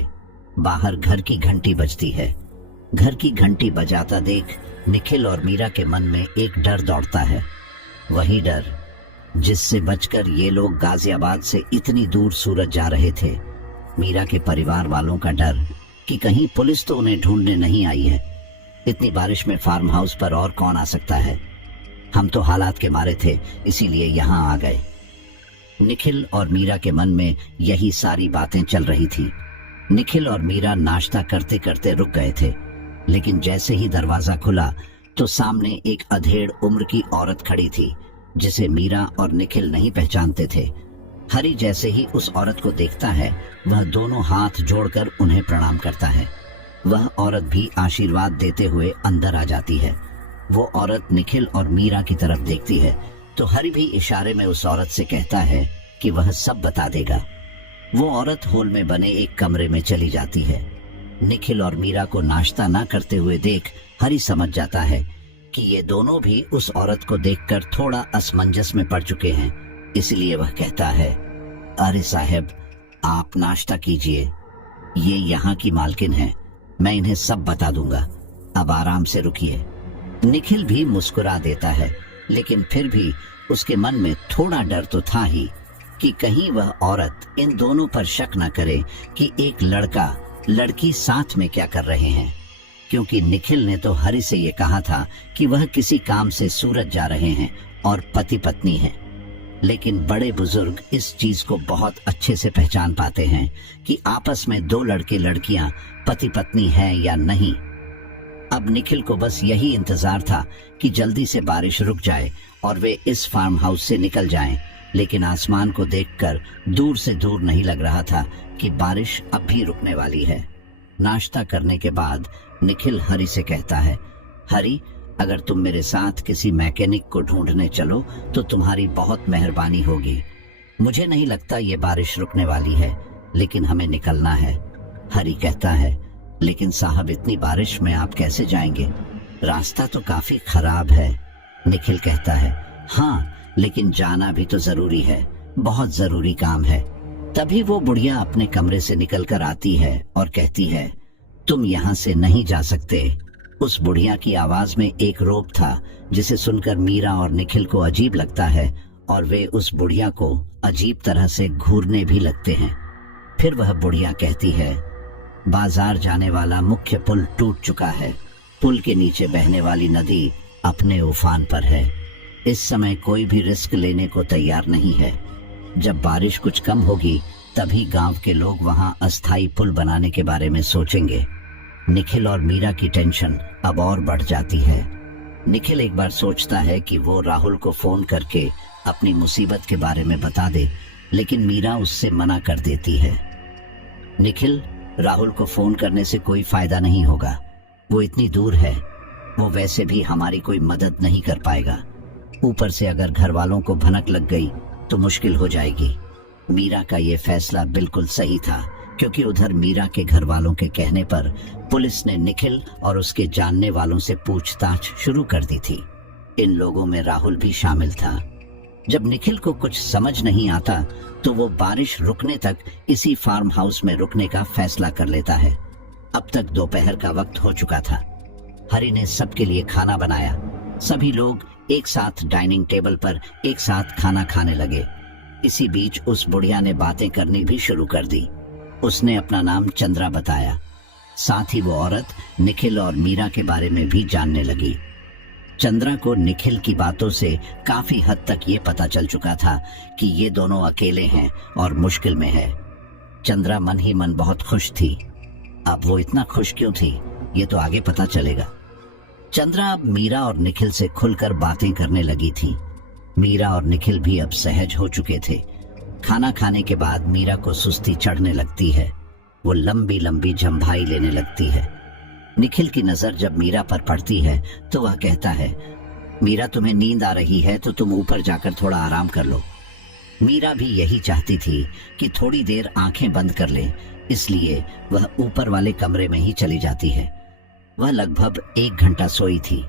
बाहर घर की घंटी बजती है। घर की घंटी बजाता देख निखिल और मीरा के मन में एक डर दौड़ता है, वही डर जिससे बचकर ये लोग गाजियाबाद से इतनी दूर सूरत जा रहे थे। मीरा के परिवार वालों का डर कि कहीं पुलिस तो उन्हें ढूंढने नहीं आई है। इतनी बारिश में फार्म हाउस पर और कौन आ सकता है। हम तो हालात के मारे थे, इसीलिए यहाँ आ गए। निखिल और मीरा के मन में यही सारी बातें चल रही थी। निखिल और मीरा नाश्ता करते करते रुक गए थे, लेकिन जैसे ही दरवाजा खुला तो सामने एक अधेड़ उम्र की औरत खड़ी थी, जिसे मीरा और निखिल नहीं पहचानते थे। हरी जैसे ही उस औरत को देखता है, वह दोनों हाथ जोड़कर उन्हें प्रणाम करता है। वह औरत भी आशीर्वाद देते हुए अंदर आ जाती है। वो औरत निखिल और मीरा की तरफ देखती है तो हरी भी इशारे में उस औरत से कहता है कि वह सब बता देगा। वो औरत हॉल में बने एक कमरे में चली जाती है। निखिल और मीरा को नाश्ता ना करते हुए देख हरी समझ जाता है कि ये दोनों भी उस औरत को देखकर थोड़ा असमंजस में पड़ चुके हैं, इसलिए वह कहता है, अरे साहब, आप नाश्ता कीजिए, ये यहाँ की मालकिन है, मैं इन्हें सब बता दूंगा, अब आराम से रुकिए। निखिल भी मुस्कुरा देता है, लेकिन फिर भी उसके मन में थोड़ा डर तो था ही कि कहीं वह औरत इन दोनों पर शक न करे कि एक लड़का लड़की साथ में क्या कर रहे हैं, क्योंकि निखिल ने तो हरी से ये कहा था कि वह किसी काम से सूरत जा रहे हैं और पति पत्नी हैं। लेकिन बड़े बुजुर्ग इस चीज को बहुत अच्छे से पहचान पाते हैं कि आपस में 2 लड़के लड़कियां पति पत्नी है या नहीं। अब निखिल को बस यही इंतजार था कि जल्दी से बारिश रुक जाए और वे इस फार्म हाउस से निकल जाएं, लेकिन आसमान को देखकर दूर से दूर नहीं लग रहा था कि बारिश अब भी रुकने वाली है। नाश्ता करने के बाद निखिल हरी से कहता है, हरी, अगर तुम मेरे साथ किसी मैकेनिक को ढूंढने चलो तो तुम्हारी बहुत मेहरबानी होगी। मुझे नहीं लगता ये बारिश रुकने वाली है, लेकिन हमें निकलना है। हरी कहता है, लेकिन साहब, इतनी बारिश में आप कैसे जाएंगे? रास्ता तो काफी खराब है। निखिल कहता है, हाँ, लेकिन जाना भी तो जरूरी है, बहुत जरूरी काम है। तभी वो बुढ़िया अपने कमरे से निकलकर आती है और कहती है, तुम यहाँ से नहीं जा सकते। उस बुढ़िया की आवाज में एक रोब था, जिसे सुनकर मीरा और निखिल को अजीब लगता है और वे उस बुढ़िया को अजीब तरह से घूरने भी लगते हैं। फिर वह बुढ़िया कहती है, बाजार जाने वाला मुख्य पुल टूट चुका है। पुल के नीचे बहने वाली नदी अपने उफान पर है। इस समय कोई भी रिस्क लेने को तैयार नहीं है। जब बारिश कुछ कम होगी तभी गांव के लोग वहां अस्थाई पुल बनाने के बारे में सोचेंगे। निखिल और मीरा की टेंशन अब और बढ़ जाती है। निखिल एक बार सोचता है कि वो राहुल को फोन करके अपनी मुसीबत के बारे में बता दे, लेकिन मीरा उससे मना कर देती है। निखिल, राहुल को फोन करने से कोई फायदा नहीं होगा, वो इतनी दूर है, वो वैसे भी हमारी कोई मदद नहीं कर पाएगा। ऊपर से अगर घर वालों को भनक लग गई तो मुश्किल हो जाएगी। मीरा का ये फैसला बिल्कुल सही था, क्योंकि उधर मीरा के घर वालों के कहने पर पुलिस ने निखिल और उसके जानने वालों से पूछताछ शुरू कर दी थी। इन लोगों में राहुल भी शामिल था। जब निखिल को कुछ समझ नहीं आता तो वो बारिश रुकने तक इसी फार्म हाउस में रुकने का फैसला कर लेता है। अब तक दोपहर का वक्त हो चुका था। हरी ने सबके लिए खाना बनाया। सभी लोग एक साथ डाइनिंग टेबल पर एक साथ खाना खाने लगे। इसी बीच उस बुढ़िया ने बातें करनी भी शुरू कर दी। उसने अपना नाम चंद्रा बताया। साथ ही वो औरत निखिल और मीरा के बारे में भी जानने लगी। चंद्रा को निखिल की बातों से काफी हद तक ये पता चल चुका था कि ये दोनों अकेले हैं और मुश्किल में है। चंद्रा मन ही मन बहुत खुश थी। अब वो इतना खुश क्यों थी, ये तो आगे पता चलेगा। चंद्रा अब मीरा और निखिल से खुलकर बातें करने लगी थी। मीरा और निखिल भी अब सहज हो चुके थे। खाना खाने के बाद मीरा को सुस्ती चढ़ने लगती है। वो लंबी लंबी झंभाई लेने लगती है। निखिल की नजर जब मीरा पर पड़ती है तो वह कहता है, मीरा तुम्हें नींद आ रही है तो तुम ऊपर जाकर थोड़ा आराम कर लो। मीरा भी यही चाहती थी कि थोड़ी देर आंखें बंद कर ले, इसलिए वह ऊपर वाले कमरे में ही चली जाती है। वह लगभग 1 घंटा सोई थी।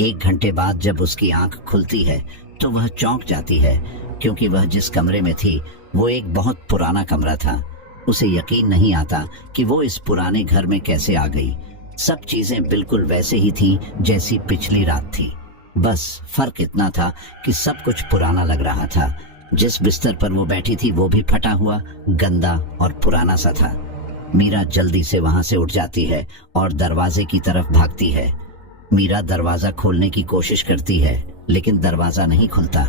1 घंटे बाद जब उसकी आंख खुलती है तो वह चौंक जाती है, क्योंकि वह जिस कमरे में थी वो एक बहुत पुराना कमरा था। उसे यकीन नहीं आता कि वो इस पुराने घर में कैसे आ गई। सब चीजें बिल्कुल वैसे ही थी जैसी पिछली रात थी। बस फर्क इतना था कि सब कुछ पुराना लग रहा था। जिस बिस्तर पर वो बैठी थी वो भी फटा हुआ, गंदा और पुराना सा था। मीरा जल्दी से वहां से उठ जाती है और दरवाजे की तरफ भागती है। मीरा दरवाजा खोलने की कोशिश करती है, लेकिन दरवाजा नहीं खुलता।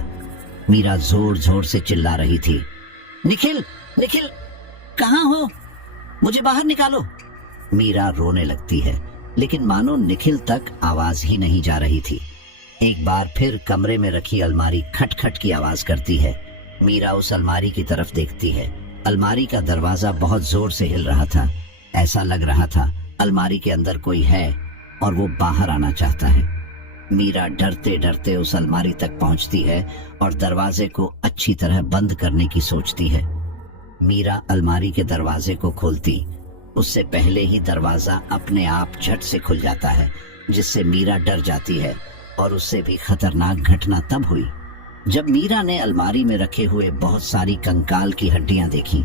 मीरा जोर जोर से चिल्ला रही थी, निखिल, निखिल, कहाँ हो? मुझे बाहर निकालो। मीरा रोने लगती है, लेकिन मानो निखिल तक आवाज ही नहीं जा रही थी। एक बार फिर कमरे में रखी अलमारी खटखट की आवाज करती है। मीरा उस अलमारी की तरफ देखती है। अलमारी का दरवाजा बहुत जोर से हिल रहा था। ऐसा लग रहा था अलमारी के अंदर कोई है और वो बाहर आना चाहता है। मीरा डरते डरते उस अलमारी तक पहुंचती है और दरवाजे को अच्छी तरह बंद करने की सोचती है। मीरा अलमारी के दरवाजे को खोलती, उससे पहले ही दरवाजा अपने आप झट से खुल जाता है, जिससे मीरा डर जाती है। और उससे भी खतरनाक घटना तब हुई जब मीरा ने अलमारी में रखे हुए बहुत सारी कंकाल की हड्डियां देखी।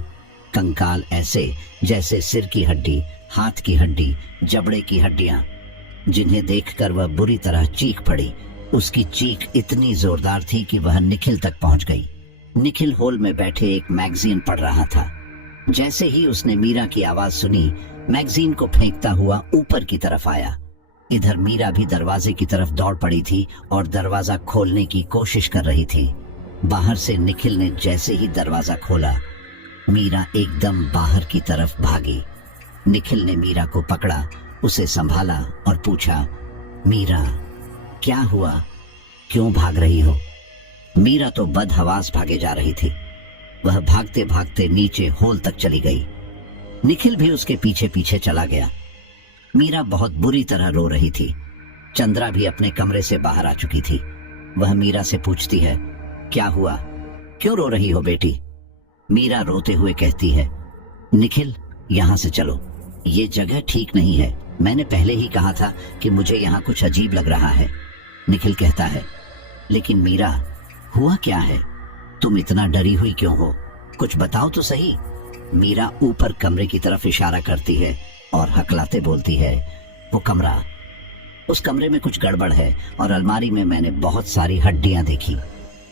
कंकाल ऐसे जैसे सिर की हड्डी, हाथ की हड्डी, जबड़े की हड्डियां, जिन्हें देखकर वह बुरी तरह चीख पड़ी। उसकी चीख इतनी जोरदार थी कि वह निखिल तक पहुंच गई। निखिल हॉल में बैठे एक मैगजीन पढ़ रहा था। जैसे ही उसने मीरा की आवाज सुनी, मैगजीन को फेंकता हुआ ऊपर की तरफ आया। इधर मीरा भी दरवाजे की तरफ दौड़ पड़ी थी और दरवाजा खोलने की कोशिश कर रही थी। बाहर से निखिल ने जैसे ही दरवाजा खोला, मीरा एकदम बाहर की तरफ भागी। निखिल ने मीरा को पकड़ा, उसे संभाला और पूछा, मीरा, क्या हुआ? क्यों भाग रही हो? मीरा तो बदहवास भागे जा रही थी। वह भागते भागते नीचे हॉल तक चली गई। निखिल भी उसके पीछे पीछे चला गया। मीरा बहुत बुरी तरह रो रही थी। चंद्रा भी अपने कमरे से बाहर आ चुकी थी। वह मीरा से पूछती है, क्या हुआ? क्यों रो रही हो बेटी? मीरा रोते हुए कहती है, निखिल, यहाँ से चलो, ये जगह ठीक नहीं है। मैंने पहले ही कहा था कि मुझे यहाँ कुछ अजीब लग रहा है। निखिल कहता है, लेकिन मीरा, हुआ क्या है? तुम इतना डरी हुई क्यों हो? कुछ बताओ तो सही। मीरा ऊपर कमरे की तरफ इशारा करती है और हकलाते बोलती है, वो कमरा, उस कमरे में कुछ गड़बड़ है और अलमारी में मैंने बहुत सारी हड्डियां देखी।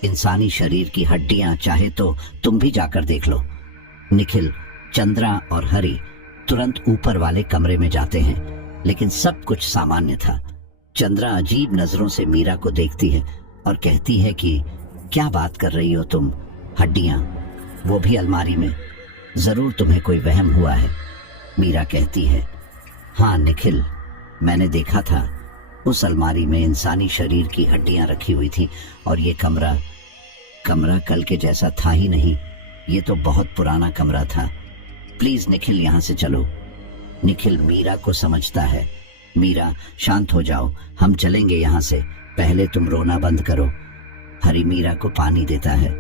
इंसानी शरीर की हड्डियां, चाहे तो तुम भी जाकर देख लो। निखिल, चंद्रा और हरी तुरंत ऊपर वाले कमरे में जाते हैं, लेकिन सब कुछ सामान्य था। चंद्रा अजीब नजरों से मीरा को देखती है और कहती है कि क्या बात कर रही हो तुम? हड्डियां, वो भी अलमारी में? जरूर तुम्हें कोई वहम हुआ है। मीरा कहती है, हाँ निखिल, मैंने देखा था, उस अलमारी में इंसानी शरीर की हड्डियां रखी हुई थी और ये कमरा कल के जैसा था ही नहीं। ये तो बहुत पुराना कमरा था। प्लीज निखिल, यहाँ से चलो। निखिल मीरा को समझता है। मीरा, शांत हो जाओ, हम चलेंगे यहाँ से, पहले तुम रोना बंद करो। हरी मीरा को पानी देता है।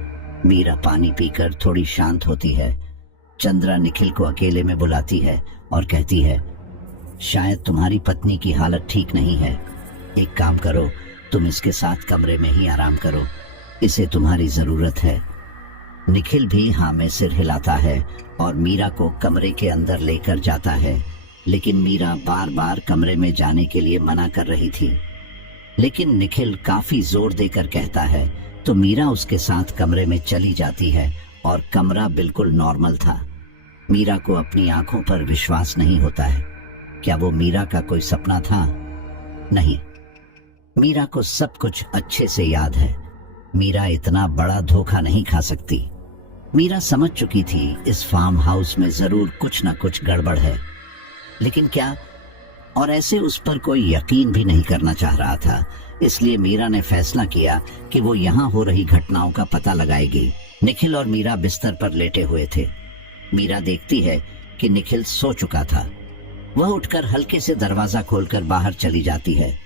मीरा पानी पीकर थोड़ी शांत होती है। चंद्रा निखिल को अकेले में बुलाती है और कहती है, शायद तुम्हारी पत्नी की हालत ठीक नहीं है। एक काम करो, तुम इसके साथ कमरे में ही आराम करो, इसे तुम्हारी जरूरत है। निखिल भी हाँ में सिर हिलाता है और मीरा को कमरे के अंदर लेकर जाता है, लेकिन मीरा बार बार कमरे में जाने के लिए मना कर रही थी। लेकिन निखिल काफी जोर देकर कहता है तो मीरा उसके साथ कमरे में चली जाती है और कमरा बिल्कुल नॉर्मल था। मीरा को अपनी आंखों पर विश्वास नहीं होता है। क्या वो मीरा का कोई सपना था? नहीं, मीरा को सब कुछ अच्छे से याद है। मीरा इतना बड़ा धोखा नहीं खा सकती। मीरा समझ चुकी थी इस फार्म हाउस में जरूर कुछ ना कुछ गड़बड़ है, लेकिन क्या? और ऐसे उस पर कोई यकीन भी नहीं करना चाह रहा था। इसलिए मीरा ने फैसला किया कि वो यहाँ हो रही घटनाओं का पता लगाएगी। निखिल और मीरा बिस्तर पर लेटे हुए थे। मीरा देखती है कि निखिल सो चुका था। वह उठकर हल्के से दरवाजा खोलकर बाहर चली जाती है।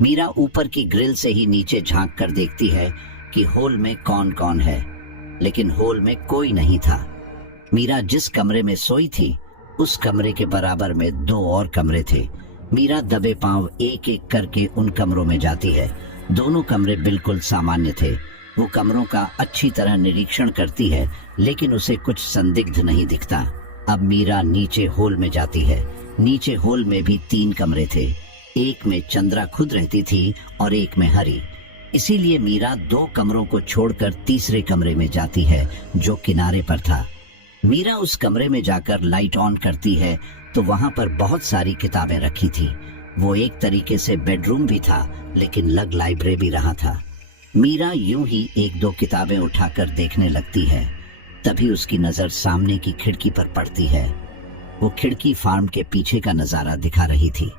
मीरा ऊपर की ग्रिल से ही नीचे झांक कर देखती है कि हॉल में कौन कौन है, लेकिन हॉल में कोई नहीं था। मीरा जिस कमरे में सोई थी उस कमरे के बराबर में 2 और कमरे थे। मीरा दबे पांव एक एक करके उन कमरों में जाती है। दोनों कमरे बिल्कुल सामान्य थे। वो कमरों का अच्छी तरह निरीक्षण करती है, लेकिन उसे कुछ संदिग्ध नहीं दिखता। अब मीरा नीचे हॉल में जाती है। नीचे हॉल में भी 3 कमरे थे। एक में चंद्रा खुद रहती थी और एक में हरी। इसीलिए मीरा 2 कमरों को छोड़कर तीसरे कमरे में जाती है जो किनारे पर था। मीरा उस कमरे में जाकर लाइट ऑन करती है तो वहां पर बहुत सारी किताबें रखी थी। वो एक तरीके से बेडरूम भी था, लेकिन लग लाइब्रेरी भी रहा था। मीरा यूं ही 1-2 किताबें उठाकर देखने लगती है। तभी उसकी नजर सामने की खिड़की पर पड़ती है। वो खिड़की फार्म के पीछे का नजारा दिखा रही थी।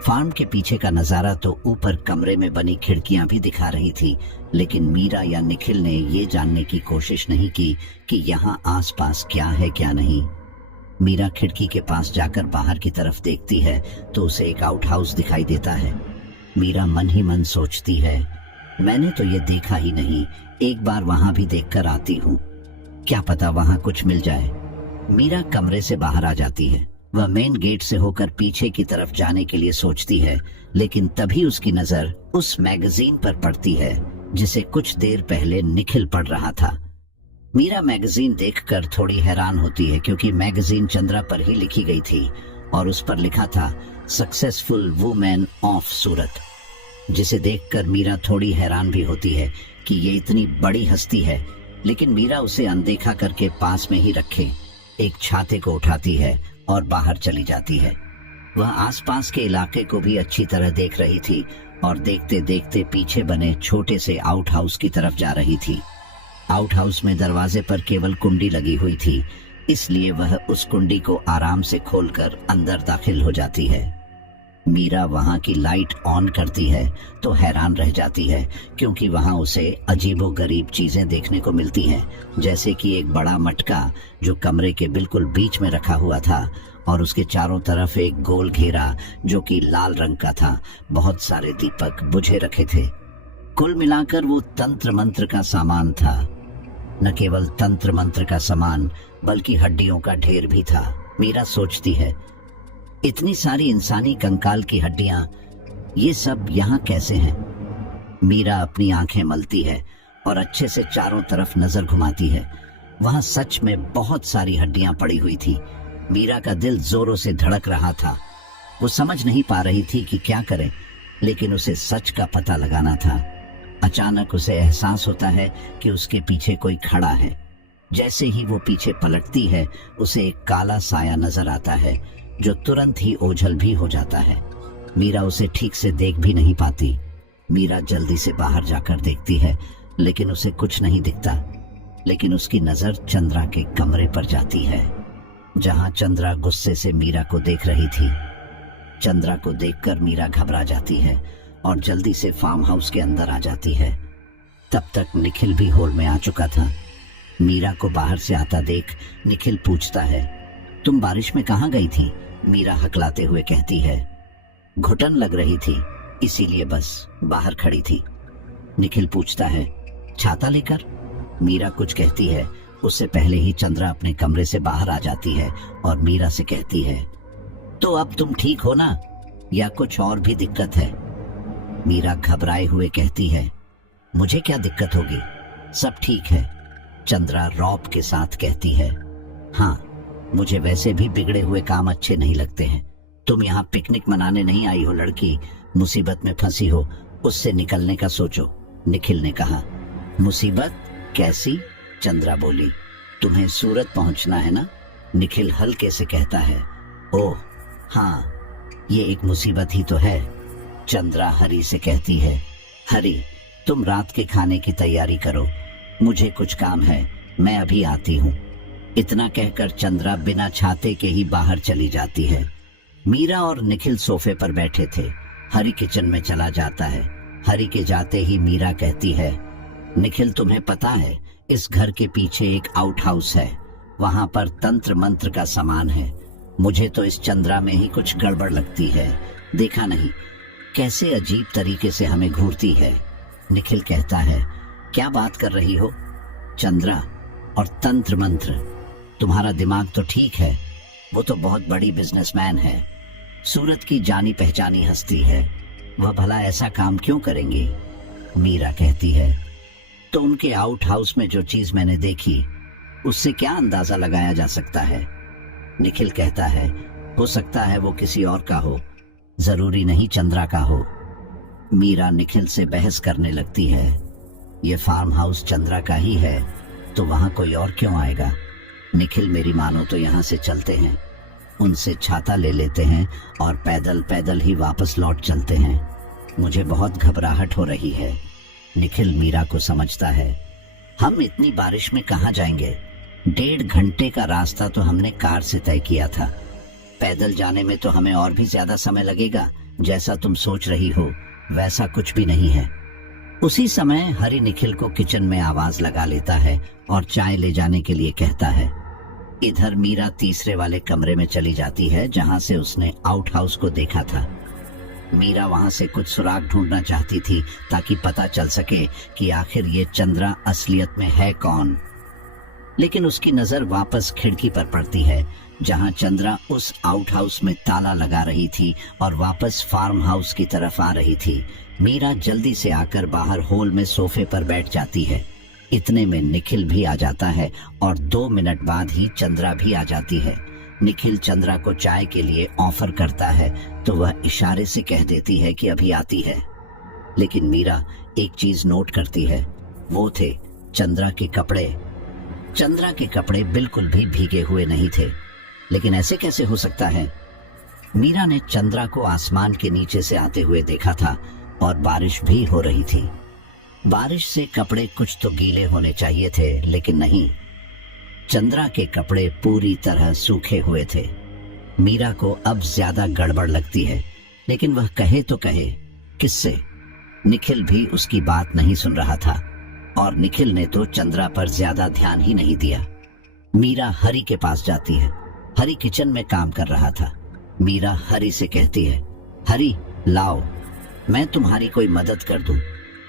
फार्म के पीछे का नजारा तो ऊपर कमरे में बनी खिड़कियां भी दिखा रही थी, लेकिन मीरा या निखिल ने ये जानने की कोशिश नहीं की कि यहाँ आसपास क्या है क्या नहीं। मीरा खिड़की के पास जाकर बाहर की तरफ देखती है तो उसे एक आउट हाउस दिखाई देता है। मीरा मन ही मन सोचती है, मैंने तो ये देखा ही नहीं, एक बार वहां भी देखकर आती हूँ, क्या पता वहां कुछ मिल जाए। मीरा कमरे से बाहर आ जाती है। वह मेन गेट से होकर पीछे की तरफ जाने के लिए सोचती है, लेकिन तभी उसकी नजर उस मैगजीन पर पड़ती है जिसे कुछ देर पहले निखिल पढ़ रहा था। मीरा मैगजीन देखकर थोड़ी हैरान होती है, क्योंकि मैगजीन चंद्रा पर ही लिखी गई थी और उस पर लिखा था सक्सेसफुल वुमेन ऑफ सूरत, जिसे देखकर मीरा थोड़ी हैरान भी होती है कि ये इतनी बड़ी हस्ती है, लेकिन मीरा उसे अनदेखा करके पास में ही रखे एक छाते को उठाती है और बाहर चली जाती है। वह आसपास के इलाके को भी अच्छी तरह देख रही थी और देखते देखते पीछे बने छोटे से आउट हाउस की तरफ जा रही थी। आउट हाउस में दरवाजे पर केवल कुंडी लगी हुई थी, इसलिए वह उस कुंडी को आराम से खोलकर अंदर दाखिल हो जाती है। मीरा वहां की लाइट ऑन करती है तो हैरान रह जाती है, क्योंकि वहां उसे अजीबोगरीब चीजें देखने को मिलती हैं, जैसे कि एक बड़ा मटका जो कमरे के बिल्कुल बीच में रखा हुआ था और उसके चारों तरफ एक गोल घेरा जो कि लाल रंग का था। बहुत सारे दीपक बुझे रखे थे। कुल मिलाकर वो तंत्र मंत्र का सामान था। न केवल तंत्र मंत्र का सामान, बल्कि हड्डियों का ढेर भी था। मीरा सोचती है, इतनी सारी इंसानी कंकाल की हड्डियां, ये सब यहाँ कैसे हैं? मीरा अपनी आंखें मलती है और अच्छे से चारों तरफ नजर घुमाती है। वहां सच में बहुत सारी हड्डियां पड़ी हुई थी। मीरा का दिल जोरों से धड़क रहा था। वो समझ नहीं पा रही थी कि क्या करे, लेकिन उसे सच का पता लगाना था। अचानक उसे एहसास होता है कि उसके पीछे कोई खड़ा है। जैसे ही वो पीछे पलटती है, उसे एक काला साया नजर आता है जो तुरंत ही ओझल भी हो जाता है। मीरा उसे ठीक से देख भी नहीं पाती। मीरा जल्दी से बाहर जाकर देखती है, लेकिन उसे कुछ नहीं दिखता। लेकिन उसकी नजर चंद्रा के कमरे पर जाती है, जहां चंद्रा गुस्से से मीरा को देख रही थी। चंद्रा को देखकर मीरा घबरा जाती है और जल्दी से फार्म हाउस के अंदर आ जाती है। तब तक निखिल भी हॉल में आ चुका था। मीरा को बाहर से आता देख निखिल पूछता है, तुम बारिश में कहाँ गई थी? मीरा हकलाते हुए कहती है, घुटन लग रही थी, इसीलिए बस बाहर खड़ी थी। निखिल पूछता है, छाता लेकर? मीरा कुछ कहती है। उससे पहले ही चंद्रा अपने कमरे से बाहर आ जाती है और मीरा से कहती है, तो अब तुम ठीक हो ना, या कुछ और भी दिक्कत है? मीरा घबराए हुए कहती है, मुझे क्या दिक्कत होगी, सब ठीक है। चंद्रा रौब के साथ कहती है, हाँ, मुझे वैसे भी बिगड़े हुए काम अच्छे नहीं लगते हैं। तुम यहाँ पिकनिक मनाने नहीं आई हो लड़की, मुसीबत में फंसी हो उससे निकलने का सोचो, निखिल ने कहा। मुसीबत? कैसी? चंद्रा बोली। तुम्हें सूरत पहुंचना है ना? निखिल हल्के से कहता है। ओह हाँ, ये एक मुसीबत ही तो है, चंद्रा हरी से कहती है। हरी, तुम रात के खाने की तैयारी करो, मुझे कुछ काम है, मैं अभी आती हूँ। इतना कहकर चंद्रा बिना छाते के ही बाहर चली जाती है। मीरा और निखिल सोफे पर बैठे थे। हरी किचन में चला जाता है। हरी के जाते ही मीरा कहती है, निखिल तुम्हें पता है इस घर के पीछे एक आउट हाउस है, वहां पर तंत्र मंत्र का सामान है। मुझे तो इस चंद्रा में ही कुछ गड़बड़ लगती है, देखा नहीं कैसे अजीब तरीके से हमें घूरती है। निखिल कहता है, क्या बात कर रही हो? चंद्रा, और तंत्र मंत्र, तुम्हारा दिमाग तो ठीक है, वो तो बहुत बड़ी बिजनेसमैन है, सूरत की जानी पहचानी हस्ती है, वह भला ऐसा काम क्यों करेंगे? मीरा कहती है। तो उनके आउट हाउस में जो चीज मैंने देखी, उससे क्या अंदाजा लगाया जा सकता है? निखिल कहता है, हो सकता है वो किसी और का हो, जरूरी नहीं चंद्रा का हो। मीरा निखिल से बहस करने लगती है। ये फार्म हाउस चंद्रा का ही है, तो वहां कोई और क्यों आएगा? निखिल, मेरी मानो तो यहाँ से चलते हैं, उनसे छाता ले लेते हैं और पैदल पैदल ही वापस लौट चलते हैं। मुझे बहुत घबराहट हो रही है। निखिल मीरा को समझता है। हम इतनी बारिश में कहाँ जाएंगे? 1.5 घंटे का रास्ता तो हमने कार से तय किया था, पैदल जाने में तो हमें और भी ज्यादा समय लगेगा। जैसा तुम सोच रही हो वैसा कुछ भी नहीं है। उसी समय हरी निखिल को किचन में आवाज लगा लेता है और चाय ले जाने के लिए कहता है। इधर मीरा तीसरे वाले कमरे में चली जाती है जहां से उसने आउट हाउस को देखा था। मीरा वहां से कुछ सुराग ढूंढना चाहती थी ताकि पता चल सके कि आखिर ये चंद्रा असलियत में है कौन। लेकिन उसकी नजर वापस खिड़की पर पड़ती है जहां चंद्रा उस आउट हाउस में ताला लगा रही थी और वापस फार्म हाउस की तरफ आ रही थी। मीरा जल्दी से आकर बाहर हॉल में सोफे पर बैठ जाती है। इतने में निखिल भी आ जाता है और 2 मिनट बाद ही चंद्रा भी आ जाती है। निखिल चंद्रा को चाय के लिए ऑफर करता है तो वह इशारे से कह देती है कि अभी आती है। लेकिन मीरा एक चीज नोट करती है, वो थे चंद्रा के कपड़े। चंद्रा के कपड़े बिल्कुल भी भीगे हुए नहीं थे। लेकिन ऐसे कैसे हो सकता है? मीरा ने चंद्रा को आसमान के नीचे से आते हुए देखा था और बारिश भी हो रही थी। बारिश से कपड़े कुछ तो गीले होने चाहिए थे, लेकिन नहीं, चंद्रा के कपड़े पूरी तरह सूखे हुए थे। मीरा को अब ज्यादा गड़बड़ लगती है, लेकिन वह कहे तो कहे किससे? निखिल भी उसकी बात नहीं सुन रहा था और निखिल ने तो चंद्रा पर ज्यादा ध्यान ही नहीं दिया। मीरा हरी के पास जाती है। हरी किचन में काम कर रहा था। मीरा हरी से कहती है, हरी लाओ, मैं तुम्हारी कोई मदद कर दूं,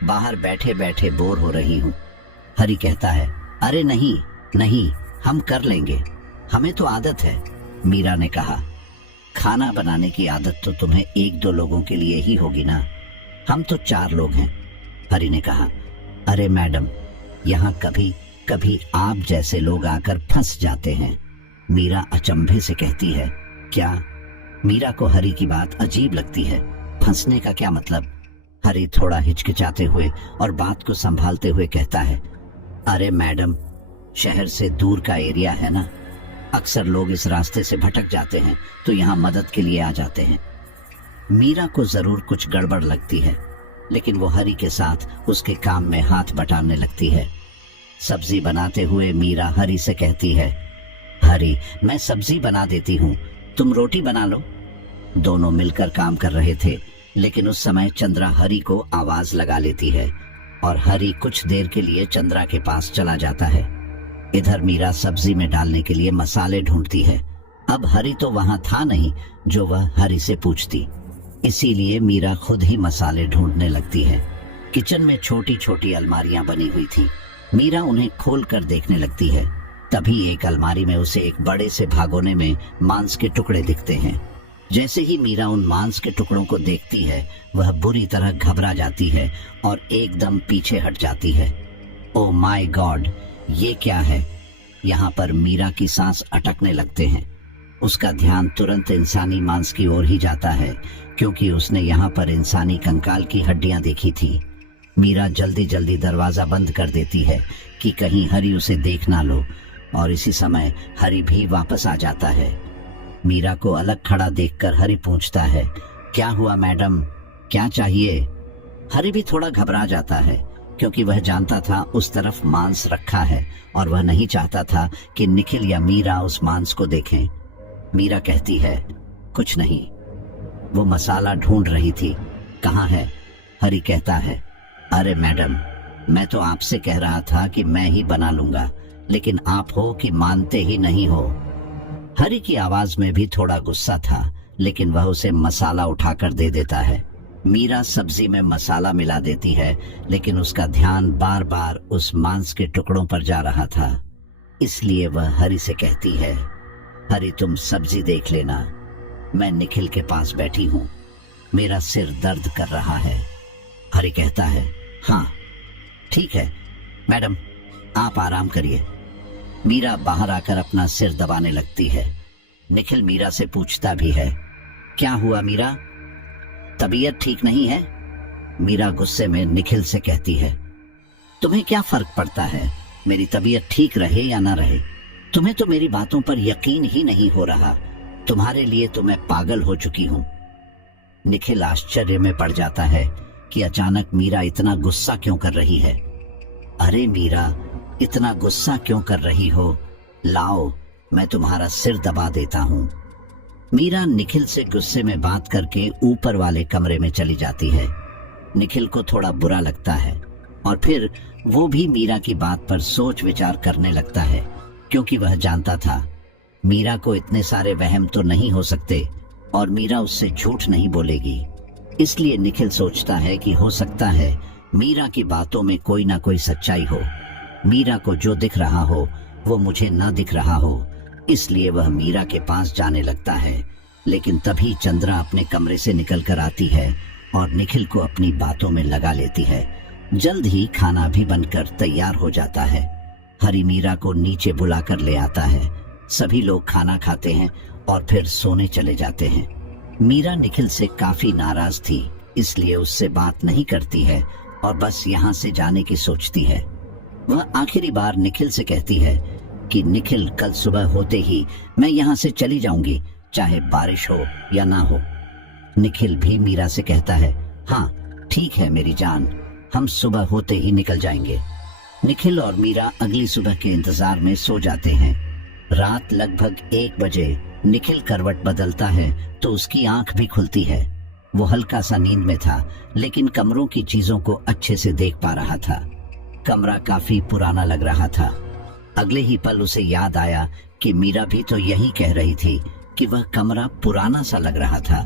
बाहर बैठे बैठे बोर हो रही हूं। हरी कहता है, अरे नहीं नहीं, हम कर लेंगे, हमें तो आदत है। मीरा ने कहा, खाना बनाने की आदत तो तुम्हें 1-2 लोगों के लिए ही होगी ना, हम तो 4 लोग हैं। हरी ने कहा, अरे मैडम, यहाँ कभी कभी आप जैसे लोग आकर फंस जाते हैं। मीरा अचंभे से कहती है, क्या? मीरा को हरी की बात अजीब लगती है। फंसने का क्या मतलब? हरी थोड़ा हिचकिचाते हुए और बात को संभालते हुए कहता है, अरे मैडम, शहर से दूर का एरिया है ना, अक्सर लोग इस रास्ते से भटक जाते हैं तो यहाँ मदद के लिए आ जाते हैं। मीरा को जरूर कुछ गड़बड़ लगती है, लेकिन वो हरी के साथ उसके काम में हाथ बटाने लगती है। सब्जी बनाते हुए मीरा हरी से कहती है, हरी, मैं सब्जी बना देती हूँ, तुम रोटी बना लो। दोनों मिलकर काम कर रहे थे, लेकिन उस समय चंद्रा हरी को आवाज लगा लेती है और हरी कुछ देर के लिए चंद्रा के पास चला जाता है। इधर मीरा सब्जी में डालने के लिए मसाले ढूंढती है। अब हरी तो वहां था नहीं जो वह हरी से पूछती, इसीलिए मीरा खुद ही मसाले ढूंढने लगती है। किचन में छोटी छोटी अलमारियां बनी हुई थी। मीरा उन्हें खोल कर देखने लगती है। तभी एक अलमारी में उसे एक बड़े से भागोने में मांस के टुकड़े दिखते हैं। जैसे ही मीरा उन मांस के टुकड़ों को देखती है, वह बुरी तरह घबरा जाती है और एकदम पीछे हट जाती है। ओह माय गॉड, ये क्या है? यहाँ पर मीरा की सांस अटकने लगते हैं। उसका ध्यान तुरंत इंसानी मांस की ओर ही जाता है, क्योंकि उसने यहाँ पर इंसानी कंकाल की हड्डियां देखी थी। मीरा जल्दी जल्दी दरवाजा बंद कर देती है कि कहीं हरी उसे देख ना लो, और इसी समय हरी भी वापस आ जाता है। मीरा को अलग खड़ा देखकर हरी पूछता है, क्या हुआ मैडम, क्या चाहिए? हरी भी थोड़ा घबरा जाता है क्योंकि वह जानता था उस तरफ मांस रखा है और वह नहीं चाहता था कि निखिल या मीरा उस मांस को देखें। मीरा कहती है, कुछ नहीं, वो मसाला ढूंढ रही थी। कहाँ है? हरी कहता है, अरे मैडम, मैं तो आपसे कह रहा था कि मैं ही बना लूंगा, लेकिन आप हो कि मानते ही नहीं हो। हरी की आवाज में भी थोड़ा गुस्सा था, लेकिन वह उसे मसाला उठाकर दे देता है। मीरा सब्जी में मसाला मिला देती है, लेकिन उसका ध्यान बार बार उस मांस के टुकड़ों पर जा रहा था। इसलिए वह हरी से कहती है, हरी तुम सब्जी देख लेना, मैं निखिल के पास बैठी हूँ, मेरा सिर दर्द कर रहा है। हरी कहता है, हाँ ठीक है मैडम, आप आराम करिए। मीरा बाहर आकर अपना सिर दबाने लगती है। निखिल मीरा से पूछता भी है, क्या हुआ मीरा, तबीयत ठीक नहीं है? मीरा गुस्से में निखिल से कहती है, तुम्हें क्या फर्क पड़ता है मेरी तबीयत ठीक रहे या ना रहे? तुम्हें तो मेरी बातों पर यकीन ही नहीं हो रहा। तुम्हारे लिए तो मैं पागल हो चुकी हूँ। निखिल आश्चर्य में पड़ जाता है कि अचानक मीरा इतना गुस्सा क्यों कर रही है। अरे मीरा, इतना गुस्सा क्यों कर रही हो? लाओ, मैं तुम्हारा सिर दबा देता हूँ। मीरा निखिल से गुस्से में बात करके ऊपर वाले कमरे में चली जाती है। निखिल को थोड़ा बुरा लगता है और फिर वो भी मीरा की बात पर सोच विचार करने लगता है, क्योंकि वह जानता था मीरा को इतने सारे वहम तो नहीं हो सकते और मीरा उससे झूठ नहीं बोलेगी। इसलिए निखिल सोचता है कि हो सकता है मीरा की बातों में कोई ना कोई सच्चाई हो। मीरा को जो दिख रहा हो वो मुझे ना दिख रहा हो। इसलिए वह मीरा के पास जाने लगता है, लेकिन तभी चंद्रा अपने कमरे से निकल कर आती है और निखिल को अपनी बातों में लगा लेती है। जल्द ही खाना भी बनकर तैयार हो जाता है। हरी मीरा को नीचे बुलाकर ले आता है। सभी लोग खाना खाते हैं और फिर सोने चले जाते हैं। मीरा निखिल से काफी नाराज थी, इसलिए उससे बात नहीं करती है और बस यहाँ से जाने की सोचती है। वह आखिरी बार निखिल से कहती है कि निखिल, कल सुबह होते ही मैं यहाँ से चली जाऊंगी, चाहे बारिश हो या ना हो। निखिल भी मीरा से कहता है, हाँ ठीक है मेरी जान, हम सुबह होते ही निकल जाएंगे। निखिल और मीरा अगली सुबह के इंतजार में सो जाते हैं। रात लगभग 1 बजे निखिल करवट बदलता है तो उसकी आंख भी खुलती है। वो हल्का सा नींद में था, लेकिन कमरों की चीजों को अच्छे से देख पा रहा था। कमरा काफी पुराना लग रहा था। अगले ही पल उसे याद आया कि मीरा भी तो यही कह रही थी कि वह कमरा पुराना सा लग रहा था।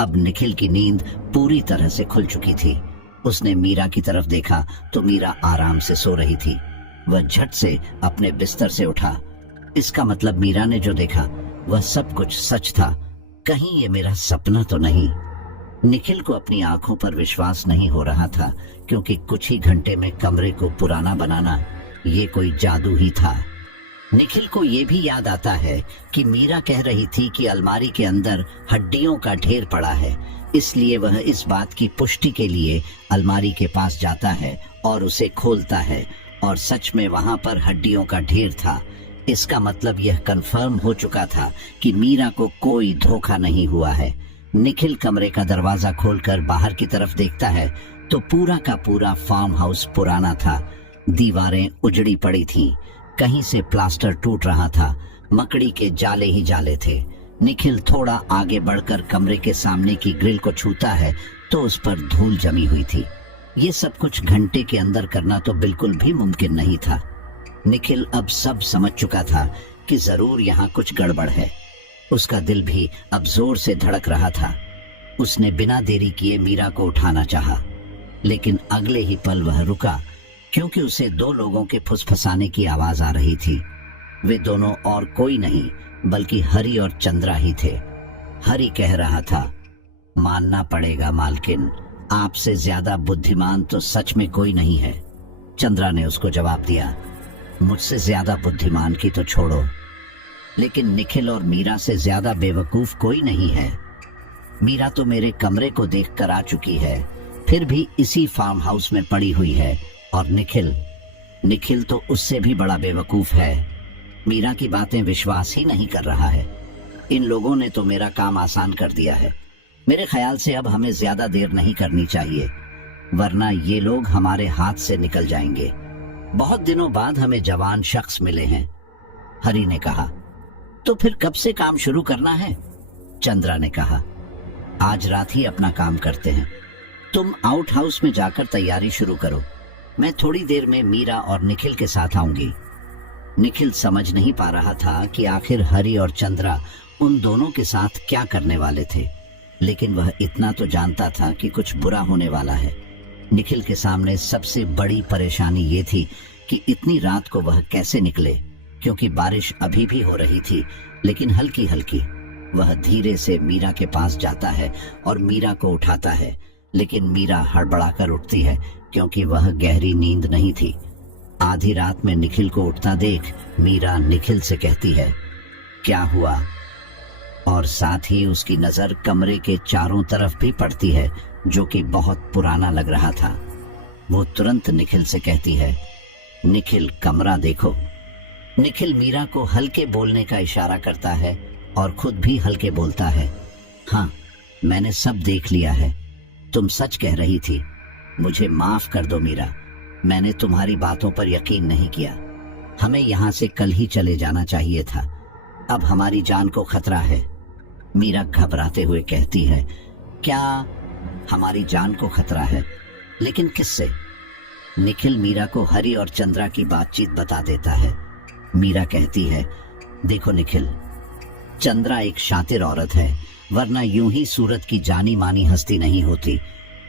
अब निखिल की नींद पूरी तरह से खुल चुकी थी। उसने मीरा की तरफ देखा तो मीरा आराम से सो रही थी। वह झट से अपने बिस्तर से उठा। इसका मतलब मीरा ने जो देखा वह सब कुछ सच था। कहीं ये मेरा सपना तो नहीं? निखिल को अपनी आंखों पर विश्वास नहीं हो रहा था, क्योंकि कुछ ही घंटे में कमरे को पुराना बनाना ये कोई जादू ही था। निखिल को ये भी याद आता है कि मीरा कह रही थी कि अलमारी के अंदर हड्डियों का ढेर पड़ा है। इसलिए वह इस बात की पुष्टि के लिए अलमारी के पास जाता है और उसे खोलता है, और सच में वहां पर हड्डियों का ढेर था। इसका मतलब यह कंफर्म हो चुका था कि मीरा को कोई धोखा नहीं हुआ है। निखिल कमरे का दरवाजा खोलकर बाहर की तरफ देखता है तो पूरा का पूरा फार्म हाउस पुराना था। दीवारें उजड़ी पड़ी थीं, कहीं से प्लास्टर टूट रहा था, मकड़ी के जाले ही जाले थे। निखिल थोड़ा आगे बढ़कर कमरे के सामने की ग्रिल को छूता है तो उस पर धूल जमी हुई थी। ये सब कुछ घंटे के अंदर करना तो बिल्कुल भी मुमकिन नहीं था। निखिल अब सब समझ चुका था कि जरूर यहाँ कुछ गड़बड़ है। उसका दिल भी अब जोर से धड़क रहा था। उसने बिना देरी किए मीरा को उठाना चाहा, लेकिन अगले ही पल वह रुका, क्योंकि उसे 2 लोगों के फुसफुसाने की आवाज आ रही थी। वे दोनों और कोई नहीं बल्कि हरी और चंद्रा ही थे। हरी कह रहा था, मानना पड़ेगा मालकिन, आपसे ज्यादा बुद्धिमान तो सच में कोई नहीं है। चंद्रा ने उसको जवाब दिया, मुझसे ज्यादा बुद्धिमान की तो छोड़ो, लेकिन निखिल और मीरा से ज्यादा बेवकूफ कोई नहीं है। मीरा तो मेरे कमरे को देखकर आ चुकी है, फिर भी इसी फार्म हाउस में पड़ी हुई है। और निखिल तो उससे भी बड़ा बेवकूफ है। मीरा की बातें विश्वास ही नहीं कर रहा है। इन लोगों ने तो मेरा काम आसान कर दिया है। मेरे ख्याल से अब हमें ज्यादा देर नहीं करनी चाहिए, वरना ये लोग हमारे हाथ से निकल जाएंगे। बहुत दिनों बाद हमें जवान शख्स मिले हैं, हरी ने कहा। तो फिर कब से काम शुरू करना है? चंद्रा ने कहा। आज रात ही अपना काम करते हैं। तुम आउट हाउस में जाकर तैयारी शुरू करो। मैं थोड़ी देर में मीरा और निखिल के साथ आऊंगी। निखिल समझ नहीं पा रहा था कि आखिर हरी और चंद्रा उन दोनों के साथ क्या करने वाले थे, लेकिन वह इतना तो जानता था कि कुछ बुरा होने वाला है। निखिल के सामने सबसे बड़ी परेशानी ये थी कि इतनी रात को वह कैसे निकले, क्योंकि बारिश अभी भी हो रही थी, लेकिन हल्की हल्की। वह धीरे से मीरा के पास जाता है और मीरा को उठाता है, लेकिन मीरा हड़बड़ाकर उठती है क्योंकि वह गहरी नींद नहीं थी। आधी रात में निखिल को उठता देख मीरा निखिल से कहती है, क्या हुआ? और साथ ही उसकी नजर कमरे के चारों तरफ भी पड़ती है, जो कि बहुत पुराना लग रहा था। वो तुरंत निखिल से कहती है, निखिल कमरा देखो। निखिल मीरा को हल्के बोलने का इशारा करता है और खुद भी हल्के बोलता है, हाँ मैंने सब देख लिया है। तुम सच कह रही थी। मुझे माफ कर दो मीरा, मैंने तुम्हारी बातों पर यकीन नहीं किया। हमें यहाँ से कल ही चले जाना चाहिए था। अब हमारी जान को खतरा है। मीरा घबराते हुए कहती है, क्या हमारी जान को खतरा है? लेकिन किससे? निखिल मीरा को हरी और चंद्रा की बातचीत बता देता है। मीरा कहती है, देखो निखिल, चंद्रा एक शातिर औरत है, वरना यूं ही सूरत की जानी मानी हस्ती नहीं होती,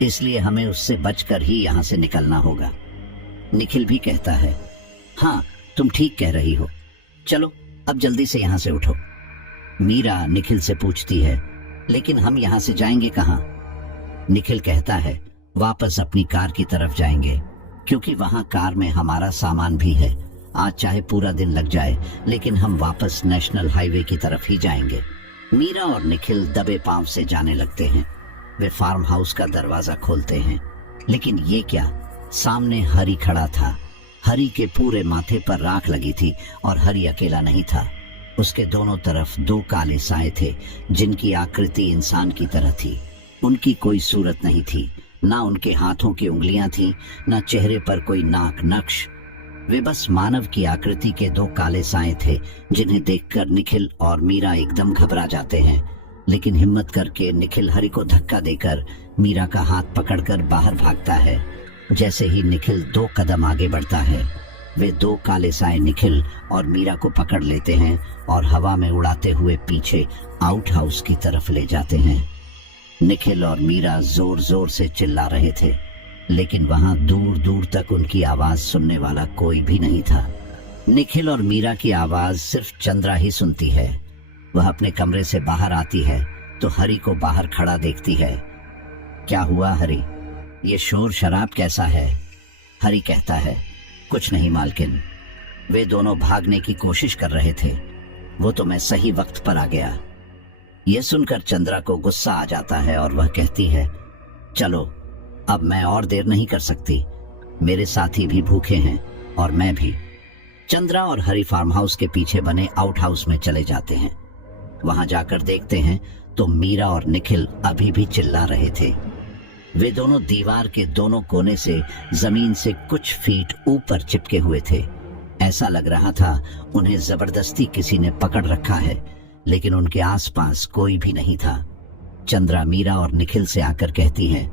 इसलिए हमें उससे बचकर ही यहाँ से निकलना होगा। निखिल भी कहता है, हाँ तुम ठीक कह रही हो, चलो अब जल्दी से यहाँ से उठो। मीरा निखिल से पूछती है, लेकिन हम यहाँ से जाएंगे कहाँ? निखिल कहता है, वापस अपनी कार की तरफ जाएंगे, क्योंकि वहाँ कार में हमारा सामान भी है। आज चाहे पूरा दिन लग जाए, लेकिन हम वापस नेशनल हाईवे की तरफ ही जाएंगे। मीरा और निखिल दबे पांव से जाने लगते हैं। वे फार्म हाउस का दरवाजा खोलते हैं, लेकिन ये क्या, सामने हरी खड़ा था। हरी के पूरे माथे पर राख लगी थी और हरी अकेला नहीं था। उसके दोनों तरफ दो काले साए थे, जिनकी आकृति इंसान की तरह थी। उनकी कोई सूरत नहीं थी, ना उनके हाथों की उंगलियां थी, ना चेहरे पर कोई नाक नक्श। वे बस मानव की आकृति के दो काले साए थे, जिन्हें देखकर निखिल और मीरा एकदम घबरा जाते हैं। लेकिन हिम्मत करके निखिल हरी को धक्का देकर मीरा का हाथ पकड़कर बाहर भागता है। जैसे ही निखिल 2 कदम आगे बढ़ता है, वे 2 काले साए निखिल और मीरा को पकड़ लेते हैं और हवा में उड़ाते हुए पीछे आउट हाउस की तरफ ले जाते हैं। निखिल और मीरा जोर जोर से चिल्ला रहे थे, लेकिन वहां दूर दूर तक उनकी आवाज सुनने वाला कोई भी नहीं था। निखिल और मीरा की आवाज सिर्फ चंद्रा ही सुनती है। वह अपने कमरे से बाहर आती है तो हरी को बाहर खड़ा देखती है। क्या हुआ हरी, ये शोर शराब कैसा है? हरी कहता है, कुछ नहीं मालकिन, वे दोनों भागने की कोशिश कर रहे थे, वो तो मैं सही वक्त पर आ गया। यह सुनकर चंद्रा को गुस्सा आ जाता है और वह कहती है, चलो अब मैं और देर नहीं कर सकती, मेरे साथी भी भूखे हैं और मैं भी। चंद्रा और हरी फार्म हाउस के पीछे बने आउट हाउस में चले जाते हैं। वहां जाकर देखते हैं तो मीरा और निखिल अभी भी चिल्ला रहे थे। वे दोनों दीवार के दोनों कोने से जमीन से कुछ फीट ऊपर चिपके हुए थे। ऐसा लग रहा था उन्हें जबरदस्ती किसी ने पकड़ रखा है, लेकिन उनके आसपास कोई भी नहीं था। चंद्रा मीरा और निखिल से आकर कहती है,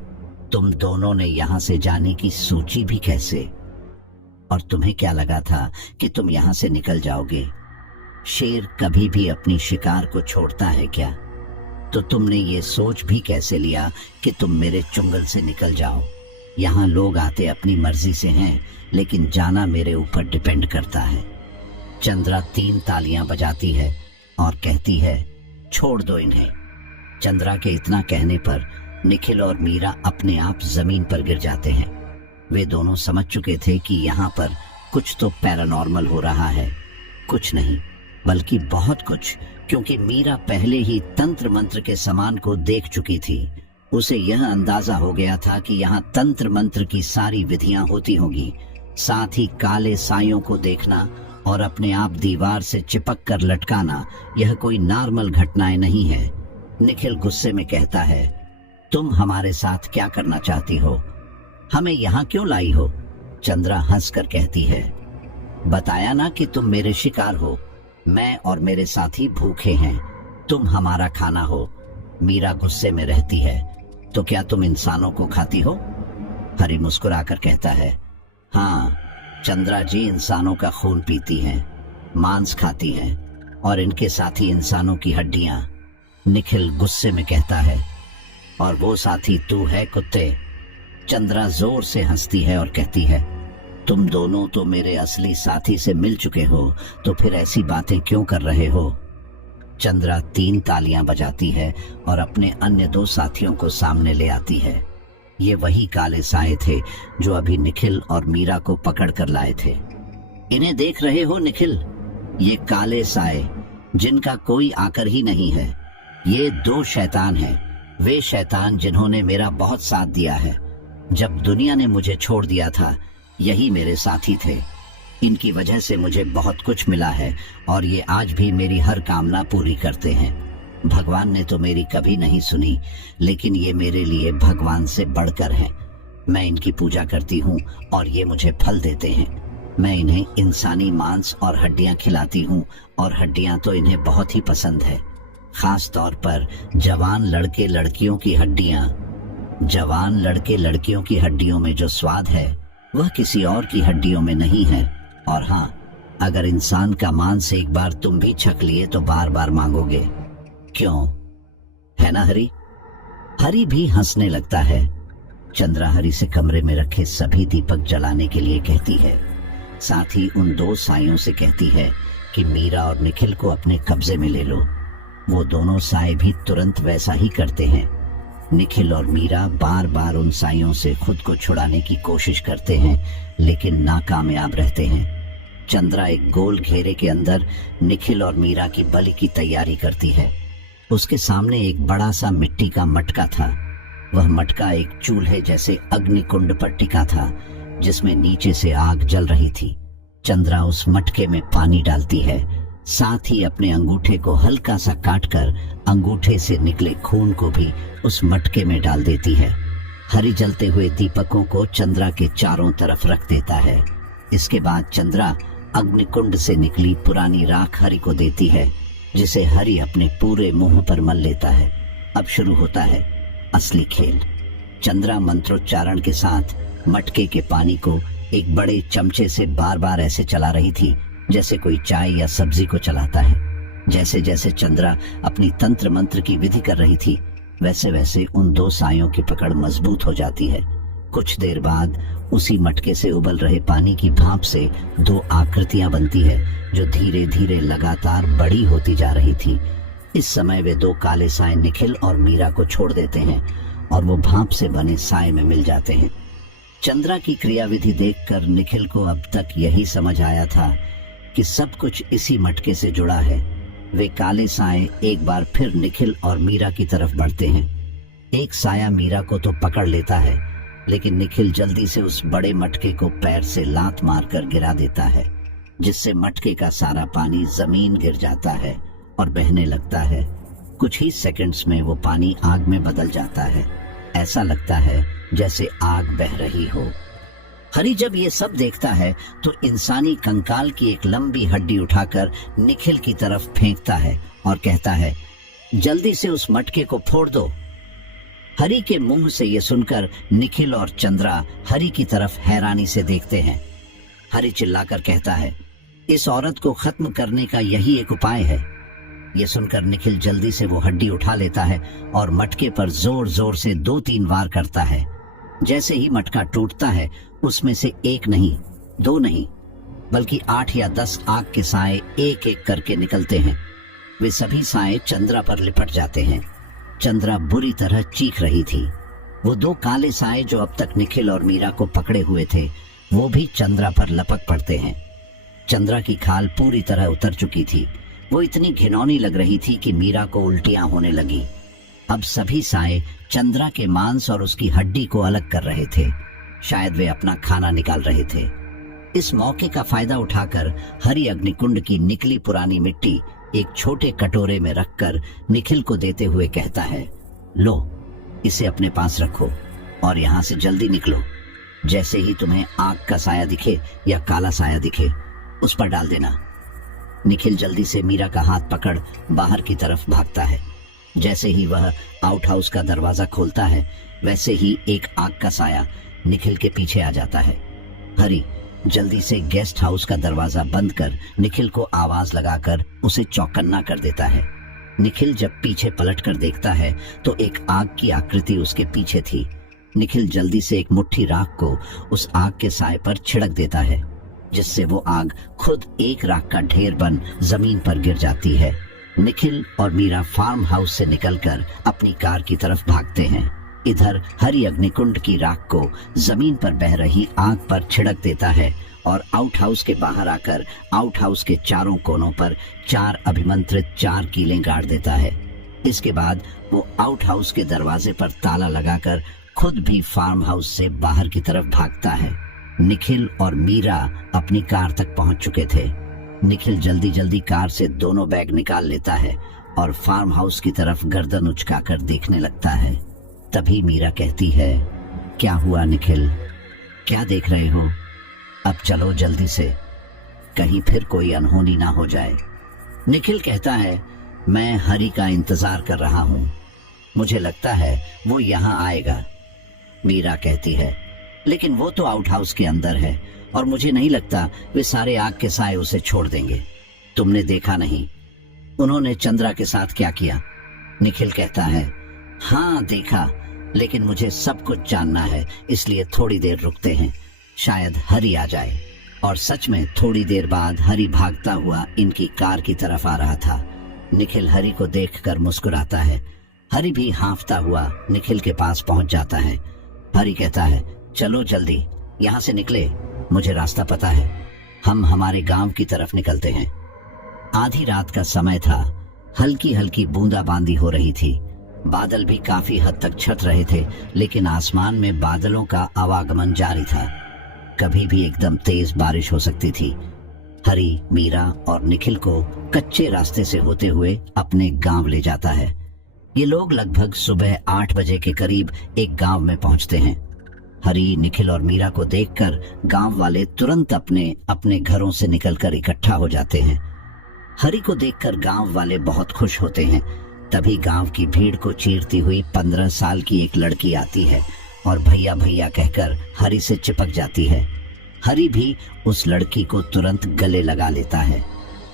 तुम दोनों ने यहाँ से जाने की सोची भी कैसे? और तुम्हें क्या लगा था कि तुम यहाँ से निकल जाओगे? शेर कभी भी अपनी शिकार को छोड़ता है क्या? तो तुमने ये सोच भी कैसे लिया कि तुम मेरे चुंगल से निकल जाओ? यहाँ लोग आते अपनी मर्जी से हैं, लेकिन जाना मेरे ऊपर डिपेंड करता है। चंद्रा 3 तालियां बजाती है और कहती है, छोड़ दो इन्हें। चंद्रा के इतना कहने पर निखिल और मीरा अपने आप जमीन पर गिर जाते हैं। वे दोनों समझ चुके थे कि यहाँ पर कुछ तो पैरानॉर्मल हो रहा है। कुछ नहीं, बल्कि बहुत कुछ, क्योंकि मीरा पहले ही तंत्र मंत्र के सामान को देख चुकी थी। उसे यह अंदाजा हो गया था कि यहाँ तंत्र मंत्र की सारी विधियां होती होंगी। साथ ही काले सायों को देखना और अपने आप दीवार से चिपक कर लटकाना यह कोई नॉर्मल घटनाएं नहीं है। निखिल गुस्से में कहता है, तुम हमारे साथ क्या करना चाहती हो? हमें यहाँ क्यों लाई हो? चंद्रा हंसकर कहती है, बताया ना कि तुम मेरे शिकार हो। मैं और मेरे साथी भूखे हैं, तुम हमारा खाना हो। मीरा गुस्से में रहती है, तो क्या तुम इंसानों को खाती हो? हरी मुस्कुराकर कहता है, हाँ, चंद्रा जी इंसानों का खून पीती हैं, मांस खाती हैं और इनके साथी इंसानों की हड्डियां। निखिल गुस्से में कहता है, और वो साथी तू है कुत्ते। चंद्रा जोर से हंसती है और कहती है, तुम दोनों तो मेरे असली साथी से मिल चुके हो, तो फिर ऐसी बातें क्यों कर रहे हो? चंद्रा 3 तालियां बजाती है और अपने अन्य 2 साथियों को सामने ले आती है। ये वही काले साए थे जो अभी निखिल और मीरा को पकड़ कर लाए थे। इन्हें देख रहे हो निखिल? ये काले साए जिनका कोई आकर ही नहीं है। ये 2 शैतान हैं, वे शैतान जिन्होंने मेरा बहुत साथ दिया है। जब दुनिया ने मुझे छोड़ दिया था, यही मेरे साथी थे। इनकी वजह से मुझे बहुत कुछ मिला है और ये आज भी मेरी हर कामना पूरी करते हैं। भगवान ने तो मेरी कभी नहीं सुनी, लेकिन ये मेरे लिए भगवान से बढ़कर हैं। मैं इनकी पूजा करती हूँ और ये मुझे फल देते हैं। मैं इन्हें इंसानी मांस और हड्डियां खिलाती हूँ और हड्डियां तो इन्हें बहुत ही पसंद है। खास तौर पर जवान लड़के लड़कियों की हड्डियां। जवान लड़के लड़कियों की हड्डियों में जो स्वाद है वह किसी और की हड्डियों में नहीं है। और हाँ, अगर इंसान का मांस एक बार तुम भी छक लिए तो बार बार मांगोगे, क्यों? है ना हरी? हरी भी हंसने लगता है। चंद्रा हरी से कमरे में रखे सभी दीपक जलाने के लिए कहती है। साथ ही उन 2 सायों से कहती है कि मीरा और निखिल को अपने कब्जे में ले लो। वो दोनों साए भी तुरंत वैसा ही करते हैं। निखिल और मीरा बार बार उन साइयों से खुद को छुड़ाने की कोशिश करते हैं, लेकिन नाकामयाब रहते हैं। चंद्रा एक गोल घेरे के अंदर निखिल और मीरा की बलि की तैयारी करती है। उसके सामने एक बड़ा सा मिट्टी का मटका था। वह मटका एक चूल्हे जैसे अग्निकुंड पर टिका था, जिसमें नीचे से आग जल रही थी। चंद्रा उस मटके में पानी डालती है, साथ ही अपने अंगूठे को हल्का सा काटकर अंगूठे से निकले खून को भी उस मटके में डाल देती है। हरी जलते हुए दीपकों को चंद्रा के चारों तरफ रख देता है। इसके बाद चंद्रा अग्निकुंड से निकली पुरानी राख हरी को देती है, जिसे हरी अपने पूरे मुंह पर मल लेता है। अब शुरू होता है असली खेल। चंद्रा मंत्रोच्चारण के साथ मटके के पानी को एक बड़े चमचे से बार बार ऐसे चला रही थी जैसे कोई चाय या सब्जी को चलाता है। जैसे जैसे चंद्रा अपनी तंत्र मंत्र की विधि कर रही थी, वैसे वैसे उन 2 सायों की पकड़ मजबूत हो जाती है। कुछ देर बाद उसी मटके से उबल रहे पानी की भाप से 2 आकृतियां बनती है, जो धीरे धीरे लगातार बड़ी होती जा रही थी। इस समय वे 2 काले साए निखिल और मीरा को छोड़ देते हैं और वो भाप से बने साए में मिल जाते हैं। चंद्रा की क्रियाविधि देखकर निखिल को अब तक यही समझ आया था कि सब कुछ इसी मटके से जुड़ा है। वे काले साए एक बार फिर निखिल और मीरा की तरफ बढ़ते हैं। एक साया मीरा को तो पकड़ लेता है, लेकिन निखिल जल्दी से उस बड़े मटके को पैर से लात मारकर गिरा देता है, जिससे मटके का सारा पानी जमीन गिर जाता है और बहने लगता है। कुछ ही सेकंड्स में वो पानी आग में बदल जाता है। ऐसा लगता है जैसे आग बह रही हो। हरी जब ये सब देखता है तो इंसानी कंकाल की एक लंबी हड्डी उठाकर निखिल की तरफ फेंकता है और कहता है, जल्दी से उस मटके को फोड़ दो। हरी के मुंह से ये सुनकर निखिल और चंद्रा हरी की तरफ हैरानी से देखते हैं। हरी चिल्लाकर कहता है, इस औरत को खत्म करने का यही एक उपाय है। ये सुनकर निखिल जल्दी से वो हड्डी उठा लेता है और मटके पर जोर जोर से 2-3 वार करता है। जैसे ही मटका टूटता है, उसमें से 1 नहीं, 2 नहीं, बल्कि 8 या 10 आग के साए एक एक करके निकलते हैं। वे सभी साए चंद्रा पर लिपट जाते हैं। चंद्रा बुरी तरह चीख रही थी। वो 2 काले साए जो अब तक निखिल और मीरा को पकड़े हुए थे, वो भी चंद्रा पर लपक पड़ते हैं। चंद्रा की खाल पूरी तरह उतर चुकी थी। वो इतनी घिनौनी लग रही थी कि मीरा को उल्टियां होने लगी। अब सभी साए चंद्रा के मांस और उसकी हड्डी को अलग कर रहे थे। शायद वे अपना खाना निकाल रहे थे। इस मौके का फायदा उठाकर हरि अग्निकुंड की निकली पुरानी मिट्टी एक छोटे कटोरे में रखकर निखिल को देते हुए कहता है, लो, इसे अपने पास रखो और यहाँ से जल्दी निकलो। जैसे ही तुम्हें आग का साया दिखे या काला साया दिखे, उस पर डाल देना। निखिल जल्दी से मीरा का हाथ पकड़ बाहर की तरफ भागता है। जैसे ही वह आउट हाउस का दरवाजा खोलता है, वैसे ही एक आग का साया निखिल के पीछे आ जाता है। हरि जल्दी से गेस्ट हाउस का दरवाजा बंद कर निखिल को आवाज लगाकर उसे चौकन्ना कर देता है। निखिल जब पीछे पलट कर देखता है तो एक आग की आकृति उसके पीछे थी। निखिल जल्दी से एक मुट्ठी राख को उस आग के साए पर छिड़क देता है, जिससे वो आग खुद एक राख का ढेर बन जमीन पर गिर जाती है। निखिल और मीरा फार्म हाउस से निकलकर अपनी कार की तरफ भागते हैं। इधर हरि अग्निकुंड की राख को जमीन पर बह रही आग पर छिड़क देता है और आउट हाउस के बाहर आकर आउट हाउस के चारों कोनों पर 4 अभिमंत्रित 4 कीलें गाड़ देता है। इसके बाद वो आउट हाउस के दरवाजे पर ताला लगाकर खुद भी फार्म हाउस से बाहर की तरफ भागता है। निखिल और मीरा अपनी कार तक पहुंच चुके थे। निखिल जल्दी जल्दी कार से दोनों बैग निकाल लेता है और फार्म हाउस की तरफ गर्दन उचकाकर देखने लगता है। तभी मीरा कहती है, क्या हुआ निखिल, क्या देख रहे हो? अब चलो जल्दी से, कहीं फिर कोई अनहोनी ना हो जाए। निखिल कहता है, मैं हरि का इंतजार कर रहा हूं, मुझे लगता है वो यहाँ आएगा। मीरा कहती है, लेकिन वो तो आउट हाउस के अंदर है और मुझे नहीं लगता वे सारे आग के साए उसे छोड़ देंगे। तुमने देखा नहीं उन्होंने चंद्रा के साथ क्या किया? निखिल कहता है, हाँ देखा, लेकिन मुझे सब कुछ जानना है, इसलिए थोड़ी देर रुकते हैं, शायद हरि आ जाए। और सच में थोड़ी देर बाद हरि भागता हुआ इनकी कार की तरफ आ रहा था। निखिल हरि को देखकर मुस्कुराता है। हरि भी हांफता हुआ निखिल के पास पहुंच जाता है। हरि कहता है, चलो जल्दी यहाँ से निकले, मुझे रास्ता पता है, हम हमारे गांव की तरफ निकलते हैं। आधी रात का समय था, हल्की हल्की बूंदाबांदी हो रही थी। बादल भी काफी हद तक छट रहे थे, लेकिन आसमान में बादलों का आवागमन जारी था। कभी भी एकदम तेज बारिश हो सकती थी। हरि, मीरा और निखिल को कच्चे रास्ते से होते हुए अपने गांव ले जाता है। ये लोग लगभग सुबह 8 बजे के करीब एक गांव में पहुंचते हैं। हरि, निखिल और मीरा को देखकर गांव वाले तुरंत अपने अपने घरों से निकलकर इकट्ठा हो जाते हैं। हरि को देखकर गांव वाले बहुत खुश होते हैं। तभी गांव की भीड़ को चीरती हुई 15 साल की एक लड़की आती है और भैया भैया कहकर हरि से चिपक जाती है। हरि भी उस लड़की को तुरंत गले लगा लेता है।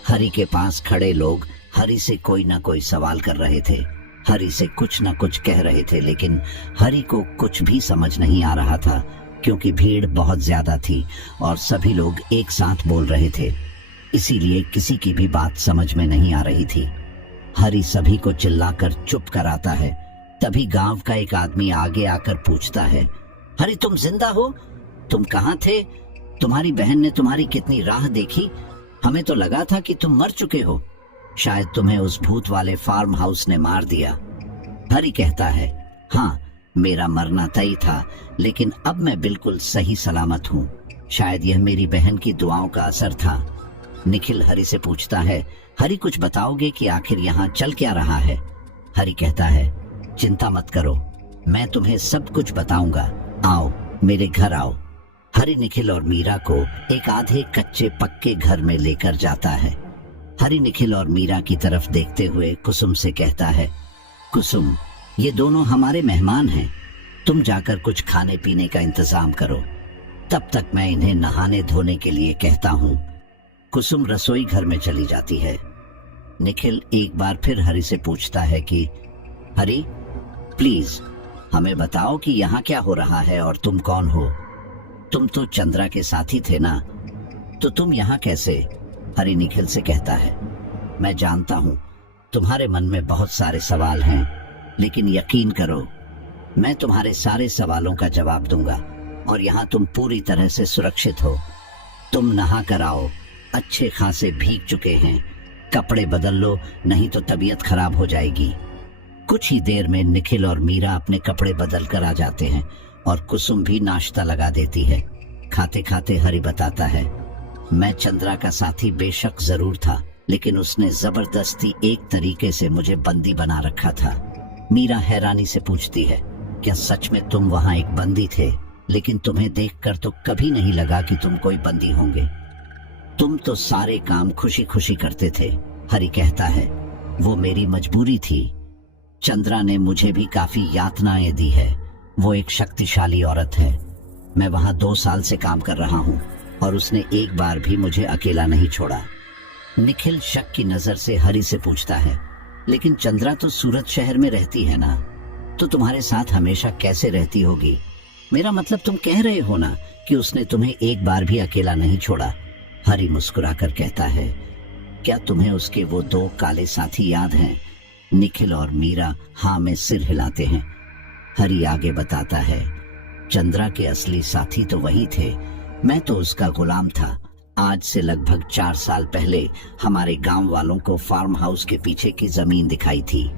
हरि के पास खड़े लोग हरि से कोई ना कोई सवाल कर रहे थे, हरि से कुछ न कुछ कह रहे थे, लेकिन हरि को कुछ भी समझ नहीं आ रहा था, क्योंकि भीड़ बहुत ज्यादा थी और सभी लोग एक साथ बोल रहे थे, इसीलिए किसी की भी बात समझ में नहीं आ रही थी। हरि सभी को चिल्लाकर चुप कराता है। तभी गांव का एक आदमी आगे आकर पूछता है, हरि तुम जिंदा हो? तुम कहाँ थे? तुम्हारी बहन ने तुम्हारी कितनी राह देखी, हमें तो लगा था कि तुम मर चुके हो, शायद तुम्हें उस भूत वाले फार्म हाउस ने मार दिया। हरि कहता है, हाँ मेरा मरना तय था, लेकिन अब मैं बिल्कुल सही सलामत हूँ, शायद यह मेरी बहन की दुआओं का असर था। निखिल हरि से पूछता है, हरि कुछ बताओगे कि आखिर यहाँ चल क्या रहा है? हरि कहता है, चिंता मत करो, मैं तुम्हें सब कुछ बताऊंगा, आओ मेरे घर आओ। हरि निखिल और मीरा को एक आधे कच्चे पक्के घर में लेकर जाता है। हरि निखिल और मीरा की तरफ देखते हुए कुसुम से कहता है, कुसुम ये दोनों हमारे मेहमान हैं, तुम जाकर कुछ खाने पीने का इंतजाम करो, तब तक मैं इन्हें नहाने धोने के लिए कहता हूँ। कुसुम रसोई घर में चली जाती है। निखिल एक बार फिर हरि से पूछता है कि हरि प्लीज हमें बताओ कि यहाँ क्या हो रहा है और तुम कौन हो? तुम तो चंद्रा के साथी थे ना, तो तुम यहाँ कैसे? हरि निखिल से कहता है, मैं जानता हूँ तुम्हारे मन में बहुत सारे सवाल हैं, लेकिन यकीन करो मैं तुम्हारे सारे सवालों का जवाब दूंगा और यहाँ तुम पूरी तरह से सुरक्षित हो। तुम नहा कर आओ, अच्छे खासे भीग चुके हैं, कपड़े बदल लो, नहीं तो तबीयत खराब हो जाएगी। कुछ ही देर में निखिल और मीरा अपने कपड़े बदल कर आ जाते हैं और कुसुम भी नाश्ता लगा देती है। खाते खाते हरि बताता है, मैं चंद्रा का साथी बेशक जरूर था, लेकिन उसने जबरदस्ती एक तरीके से मुझे बंदी बना रखा था। मीरा हैरानी से पूछती है, क्या सच में तुम वहां एक बंदी थे? लेकिन तुम्हें देखकर तो कभी नहीं लगा कि तुम कोई बंदी होंगे। तुम तो सारे काम खुशी खुशी करते थे। हरि कहता है, वो मेरी मजबूरी थी। चंद्रा ने मुझे भी काफी यातनाएं दी है। वो एक शक्तिशाली औरत है। मैं वहां 2 साल से काम कर रहा हूं और उसने एक बार भी मुझे अकेला नहीं छोड़ा। निखिल शक की नजर से हरि से पूछता है, लेकिन चंद्रा तो सूरत शहर में रहती है ना, तो तुम्हारे साथ हमेशा कैसे रहती होगी? मेरा मतलब तुम कह रहे हो ना कि उसने तुम्हें एक बार भी अकेला नहीं छोड़ा। हरि मुस्कुराकर कहता है, क्या तुम्हें उसके वो 2 काले साथी याद हैं? निखिल और मीरा हाँ में सिर हिलाते हैं। हरि आगे बताता है, चंद्रा के असली साथी तो वही थे, मैं तो उसका गुलाम था। आज से लगभग 4 साल पहले हमारे गांव वालों को फार्म हाउस के पीछे की जमीन दिखाई थी।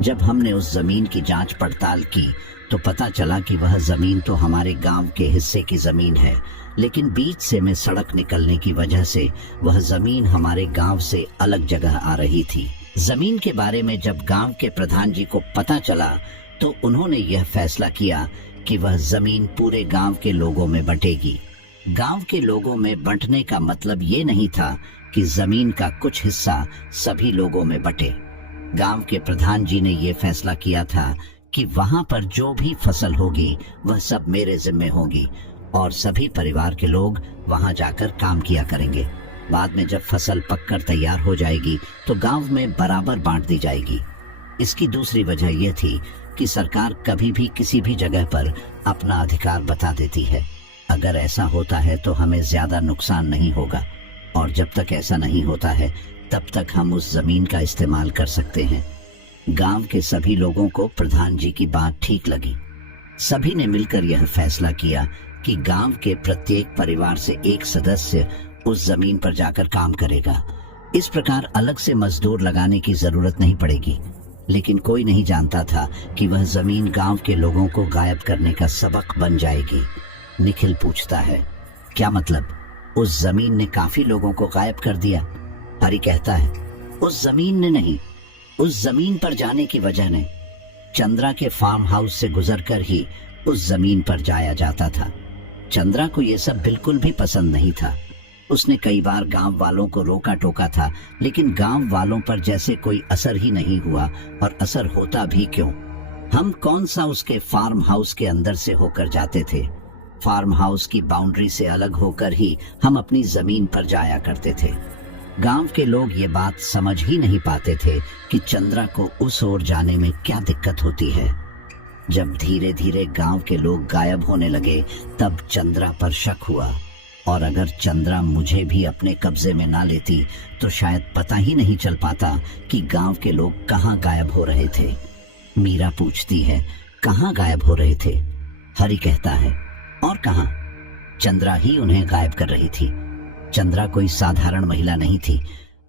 जब हमने उस जमीन की जांच पड़ताल की तो पता चला कि वह जमीन तो हमारे गांव के हिस्से की जमीन है, लेकिन बीच से में सड़क निकलने की वजह से वह जमीन हमारे गांव से अलग जगह आ रही थी। जमीन के बारे में जब गांव के प्रधान जी को पता चला तो उन्होंने यह फैसला किया कि वह जमीन पूरे गांव के लोगों में बंटेगी। गांव के लोगों में बंटने का मतलब ये नहीं था कि जमीन का कुछ हिस्सा सभी लोगों में बंटे। गांव के प्रधान जी ने यह फैसला किया था कि वहां पर जो भी फसल होगी वह सब मेरे जिम्मे होगी और सभी परिवार के लोग वहां जाकर काम किया करेंगे। बाद में जब फसल पककर तैयार हो जाएगी तो गांव में बराबर बांट दी जाएगी। इसकी दूसरी वजह यह थी कि सरकार कभी भी किसी भी जगह पर अपना अधिकार बता देती है। अगर ऐसा होता है तो हमें ज्यादा नुकसान नहीं होगा, और जब तक ऐसा नहीं होता है तब तक हम उस जमीन का इस्तेमाल कर सकते हैं। गांव के सभी लोगों को प्रधान जी की बात ठीक लगी। सभी ने मिलकर यह फैसला किया कि गांव के प्रत्येक परिवार से एक सदस्य उस जमीन पर जाकर काम करेगा। इस प्रकार अलग से मजदूर लगाने की जरूरत नहीं पड़ेगी। लेकिन कोई नहीं जानता था कि वह जमीन गांव के लोगों को गायब करने का सबक बन जाएगी। निखिल पूछता है, क्या मतलब? उस जमीन ने काफी लोगों को गायब कर दिया? हरि कहता है, उस जमीन ने नहीं, उस जमीन पर जाने की वजह ने। चंद्रा के फार्म हाउस से गुजरकर ही उस जमीन पर जाया जाता था। चंद्रा को यह सब बिल्कुल भी पसंद नहीं था। उसने कई बार गांव वालों को रोका टोका था, लेकिन गांव वालों पर जैसे कोई असर ही नहीं हुआ, और असर होता भी क्यों? हम कौन सा उसके फार्म हाउस के अंदर से होकर जाते थे? फार्म हाउस की बाउंड्री से अलग होकर ही हम अपनी जमीन पर जाया करते थे। गांव के लोग ये बात समझ ही नहीं पाते थे कि चंद्रा को उस ओर जाने में क्या दिक्कत होती है। जब धीरे धीरे गांव के लोग गायब होने लगे तब चंद्रा पर शक हुआ, और अगर चंद्रा मुझे भी अपने कब्जे में ना लेती तो शायद पता ही नहीं चल पाता कि गांव के लोग कहाँ गायब हो रहे थे। मीरा पूछती है, कहाँ गायब हो रहे थे? हरि कहता है, और कहाँ? चंद्रा ही उन्हें गायब कर रही थी। चंद्रा कोई साधारण महिला नहीं थी,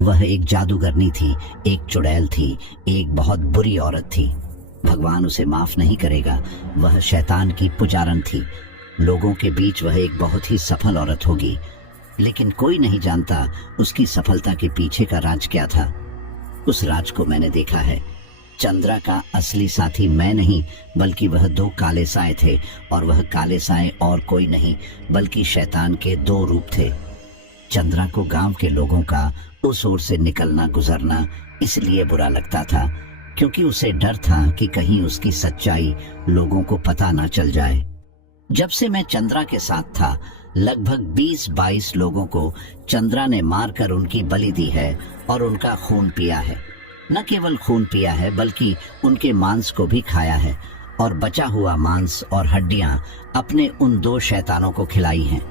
वह एक जादूगरनी थी, एक चुड़ैल थी, एक बहुत बुरी औरत थी। भगवान उसे माफ नहीं करेगा, वह शैतान की पुजारन थी। लोगों के बीच वह एक बहुत ही सफल औरत होगी, लेकिन कोई नहीं जानता उसकी सफलता के पीछे का राज क्या था। उस राज को मैंने देखा है। चंद्रा का असली साथी मैं नहीं, बल्कि वह 2 काले साए थे, और वह काले साए और कोई नहीं बल्कि शैतान के 2 रूप थे। चंद्रा को गांव के लोगों का उस ओर से निकलना गुजरना इसलिए बुरा लगता था क्योंकि उसे डर था कि कहीं उसकी सच्चाई लोगों को पता ना चल जाए। जब से मैं चंद्रा के साथ था, लगभग 20-22 लोगों को चंद्रा ने मारकर उनकी बलि दी है और उनका खून पिया है। न केवल खून पिया है बल्कि उनके मांस को भी खाया है, और बचा हुआ मांस और हड्डियां अपने उन 2 शैतानों को खिलाई हैं।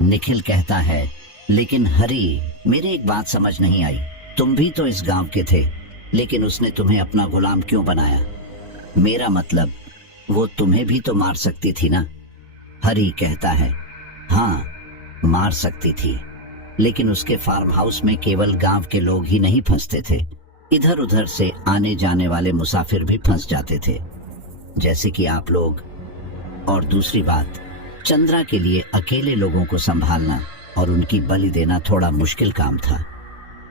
निखिल कहता है, लेकिन हरि, मेरी एक बात समझ नहीं आई। तुम भी तो इस गांव के थे, लेकिन उसने तुम्हें अपना गुलाम क्यों बनाया? मेरा मतलब, वो तुम्हें भी तो मार सकती थी ना? हरि कहता है, हाँ, मार सकती थी, लेकिन उसके फार्म हाउस में केवल गांव के लोग ही नहीं फंसते थे, इधर उधर से आने जाने वाले मुसाफिर भी फंस जाते थे, जैसे कि आप लोग। और दूसरी बात, चंद्रा के लिए अकेले लोगों को संभालना और उनकी बलि देना थोड़ा मुश्किल काम था।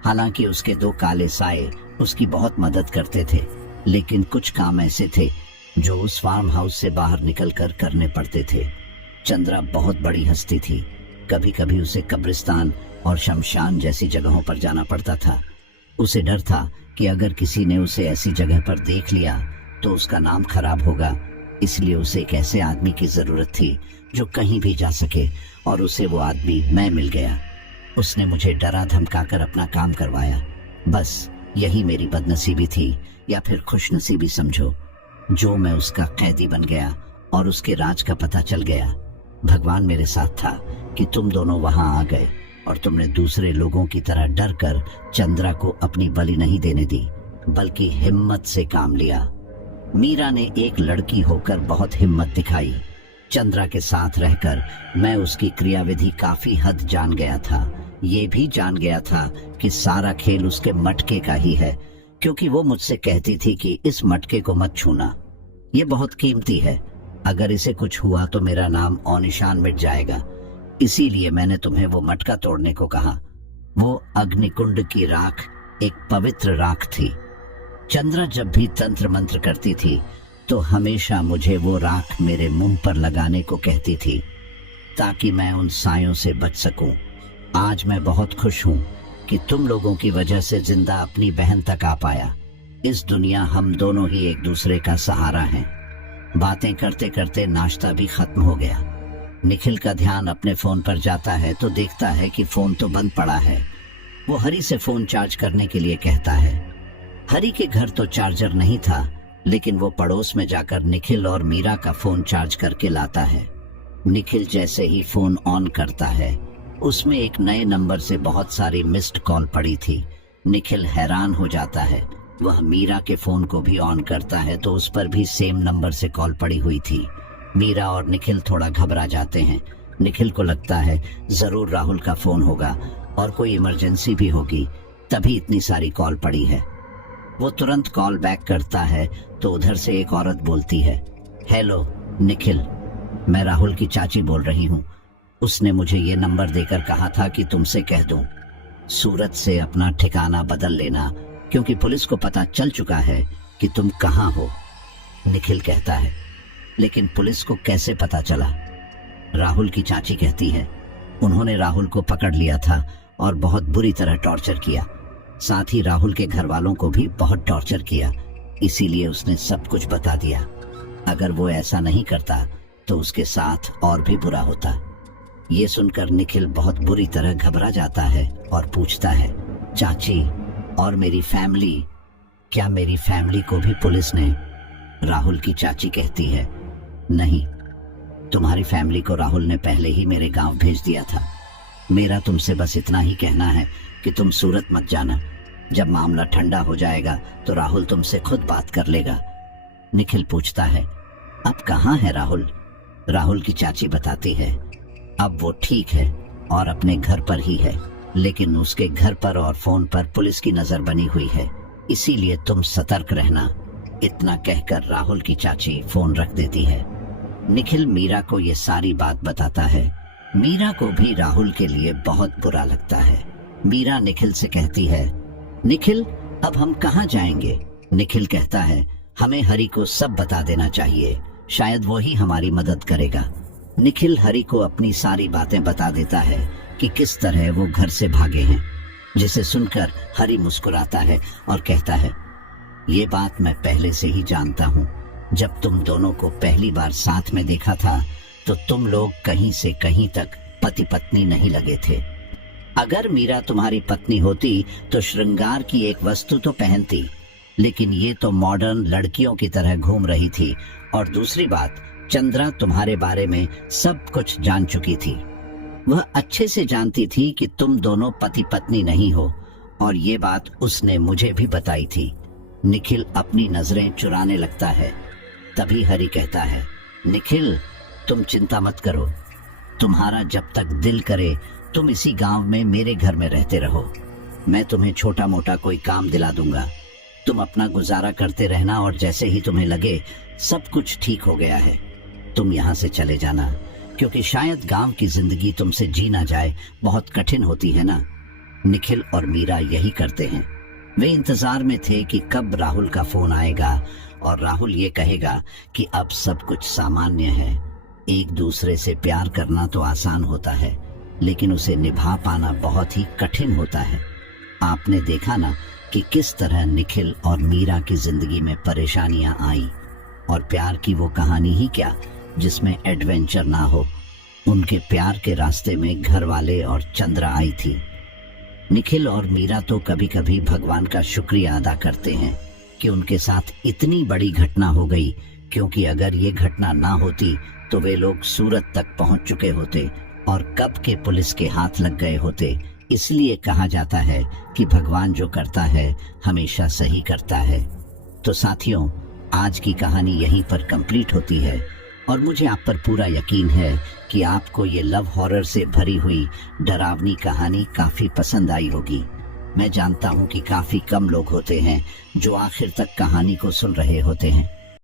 हालांकि उसके 2 काले साए उसकी बहुत मदद करते थे, लेकिन कुछ काम ऐसे थे जो उस फार्म हाउस से बाहर निकलकर करने पड़ते थे। चंद्रा बहुत बड़ी हस्ती थी, कभी कभी उसे कब्रिस्तान और शमशान जैसी जगहों पर जाना पड़ता था। उसे डर था कि अगर किसी ने उसे ऐसी जगह पर देख लिया तो उसका नाम खराब होगा, इसलिए उसे एक ऐसे आदमी की जरूरत थी जो कहीं भी जा सके, और उसे वो आदमी मैं मिल गया। उसने मुझे डरा धमकाकर अपना काम करवाया। बस यही मेरी बदनसीबी थी, या फिर खुशनसीबी समझो, जो मैं उसका कैदी बन गया और उसके राज का पता चल गया। भगवान मेरे साथ था कि तुम दोनों वहां आ गए और तुमने दूसरे लोगों की तरह डर कर चंद्रा को अपनी बलि नहीं देने दी, बल्कि हिम्मत से काम लिया। मीरा ने एक लड़की होकर बहुत हिम्मत दिखाई। चंद्रा के साथ रहकर मैं उसकी क्रियाविधि काफी हद जान गया था। ये भी जान गया था कि सारा खेल उसके मटके का ही है, क्योंकि वो मुझसे कहती थी कि इस मटके को मत छूना, ये बहुत कीमती है, अगर इसे कुछ हुआ तो मेरा नाम और निशान मिट जाएगा। इसीलिए मैंने तुम्हें वो मटका तोड़ने को कहा। वो अग्निकुंड की राख एक पवित्र राख थी। चंद्रा जब भी तंत्र मंत्र करती थी तो हमेशा मुझे वो राख मेरे मुंह पर लगाने को कहती थी, ताकि मैं उन सायों से बच सकूं। आज मैं बहुत खुश हूं कि तुम लोगों की वजह से जिंदा अपनी बहन तक आ पाया। इस दुनिया हम दोनों ही एक दूसरे का सहारा हैं। बातें करते करते नाश्ता भी खत्म हो गया। निखिल का ध्यान अपने फोन पर जाता है तो देखता है कि फोन तो बंद पड़ा है। वो हरी से फोन चार्ज करने के लिए कहता है। हरी के घर तो चार्जर नहीं था, लेकिन वो पड़ोस में जाकर निखिल और मीरा का फोन चार्ज करके लाता है। निखिल जैसे ही फोन ऑन करता है, उसमें एक नए नंबर से बहुत सारी मिस्ड कॉल पड़ी थी। निखिल हैरान हो जाता है। वह मीरा के फोन को भी ऑन करता है तो उस पर भी सेम नंबर से कॉल पड़ी हुई थी। मीरा और निखिल थोड़ा घबरा जाते हैं। निखिल को लगता है जरूर राहुल का फोन होगा और कोई इमरजेंसी भी होगी, तभी इतनी सारी कॉल पड़ी है। वो तुरंत कॉल बैक करता है तो उधर से एक औरत बोलती है, हेलो निखिल, मैं राहुल की चाची बोल रही हूँ। उसने मुझे ये नंबर देकर कहा था कि तुमसे कह दूं, सूरत से अपना ठिकाना बदल लेना, क्योंकि पुलिस को पता चल चुका है कि तुम कहाँ हो। निखिल कहता है, लेकिन पुलिस को कैसे पता चला? राहुल की चाची कहती है, उन्होंने राहुल को पकड़ लिया था और बहुत बुरी तरह टॉर्चर किया। साथ ही राहुल के घर वालों को भी बहुत टॉर्चर किया, इसीलिए उसने सब कुछ बता दिया। अगर वो ऐसा नहीं करता तो उसके साथ और भी बुरा होता। ये सुनकर निखिल बहुत बुरी तरह घबरा जाता है और पूछता है, चाची और मेरी फैमिली, क्या मेरी फैमिली को भी पुलिस ने? राहुल की चाची कहती है, नहीं, तुम्हारी फैमिली को राहुल ने पहले ही मेरे गांव भेज दिया था। मेरा तुमसे बस इतना ही कहना है कि तुम सूरत मत जाना। जब मामला ठंडा हो जाएगा तो राहुल तुमसे खुद बात कर लेगा। निखिल पूछता है, अब कहाँ है राहुल? राहुल की चाची बताती है, अब वो ठीक है और अपने घर पर ही है, लेकिन उसके घर पर और फोन पर पुलिस की नजर बनी हुई है, इसीलिए तुम सतर्क रहना। इतना कहकर राहुल की चाची फोन रख देती है। निखिल मीरा को ये सारी बात बताता है। मीरा को भी राहुल के लिए बहुत बुरा लगता है। मीरा निखिल से कहती है, निखिल अब हम कहाँ जाएंगे? निखिल कहता है, हमें हरी को सब बता देना चाहिए, शायद वो ही हमारी मदद करेगा। निखिल हरी को अपनी सारी बातें बता देता है कि किस तरह वो घर से भागे हैं, जिसे सुनकर हरी मुस्कुराता है और कहता है, ये बात मैं पहले से ही जानता हूँ। जब तुम दोनों को पहली बार साथ में देखा था तो तुम लोग कहीं से कहीं तक पति पत्नी नहीं लगे थे। अगर मीरा तुम्हारी पत्नी होती तो श्रृंगार की एक वस्तु तो पहनती, लेकिन ये तो मॉडर्न लड़कियों की तरह घूम रही थी। और दूसरी बात, चंद्रा तुम्हारे बारे में सब कुछ जान चुकी थी। वह अच्छे से जानती थी कि तुम दोनों पति पत्नी नहीं हो, और ये बात उसने मुझे भी बताई थी। निखिल अपनी नजरें चुराने लगता है। तभी हरी कहता है, निखिल तुम चिंता मत करो, तुम्हारा जब तक दिल करे तुम इसी गांव में मेरे घर में रहते रहो, मैं तुम्हें छोटा मोटा कोई काम दिला दूंगा। तुम अपना गुजारा करते रहना और जैसे ही तुम्हें लगे सब कुछ ठीक हो गया है, तुम यहाँ से चले जाना, क्योंकि शायद गांव की जिंदगी तुमसे जी ना जाए, बहुत कठिन होती है ना। निखिल और मीरा यही करते हैं। वे इंतजार में थे कि कब राहुल का फोन आएगा और राहुल ये कहेगा कि अब सब कुछ सामान्य है। एक दूसरे से प्यार करना तो आसान होता है, लेकिन उसे निभा पाना बहुत ही कठिन होता है। आपने देखा ना कि किस तरह निखिल और मीरा की जिंदगी में परेशानियां आई, और प्यार की वो कहानी ही क्या जिसमें एडवेंचर ना हो। उनके प्यार के रास्ते में घर वाले और चंद्रा आई थी। निखिल और मीरा तो कभी कभी भगवान का शुक्रिया अदा करते हैं कि उनके साथ इतनी बड़ी घटना हो गई, क्योंकि अगर ये घटना ना होती तो वे लोग सूरत तक पहुंच चुके होते और कब के पुलिस के हाथ लग गए होते। इसलिए कहा जाता है कि भगवान जो करता है हमेशा सही करता है। तो साथियों, आज की कहानी यहीं पर कंप्लीट होती है और मुझे आप पर पूरा यकीन है कि आपको ये लव हॉरर से भरी हुई डरावनी कहानी काफी पसंद आई होगी। मैं जानता हूँ कि काफी कम लोग होते हैं जो आखिर तक कहानी को सुन रहे होते हैं।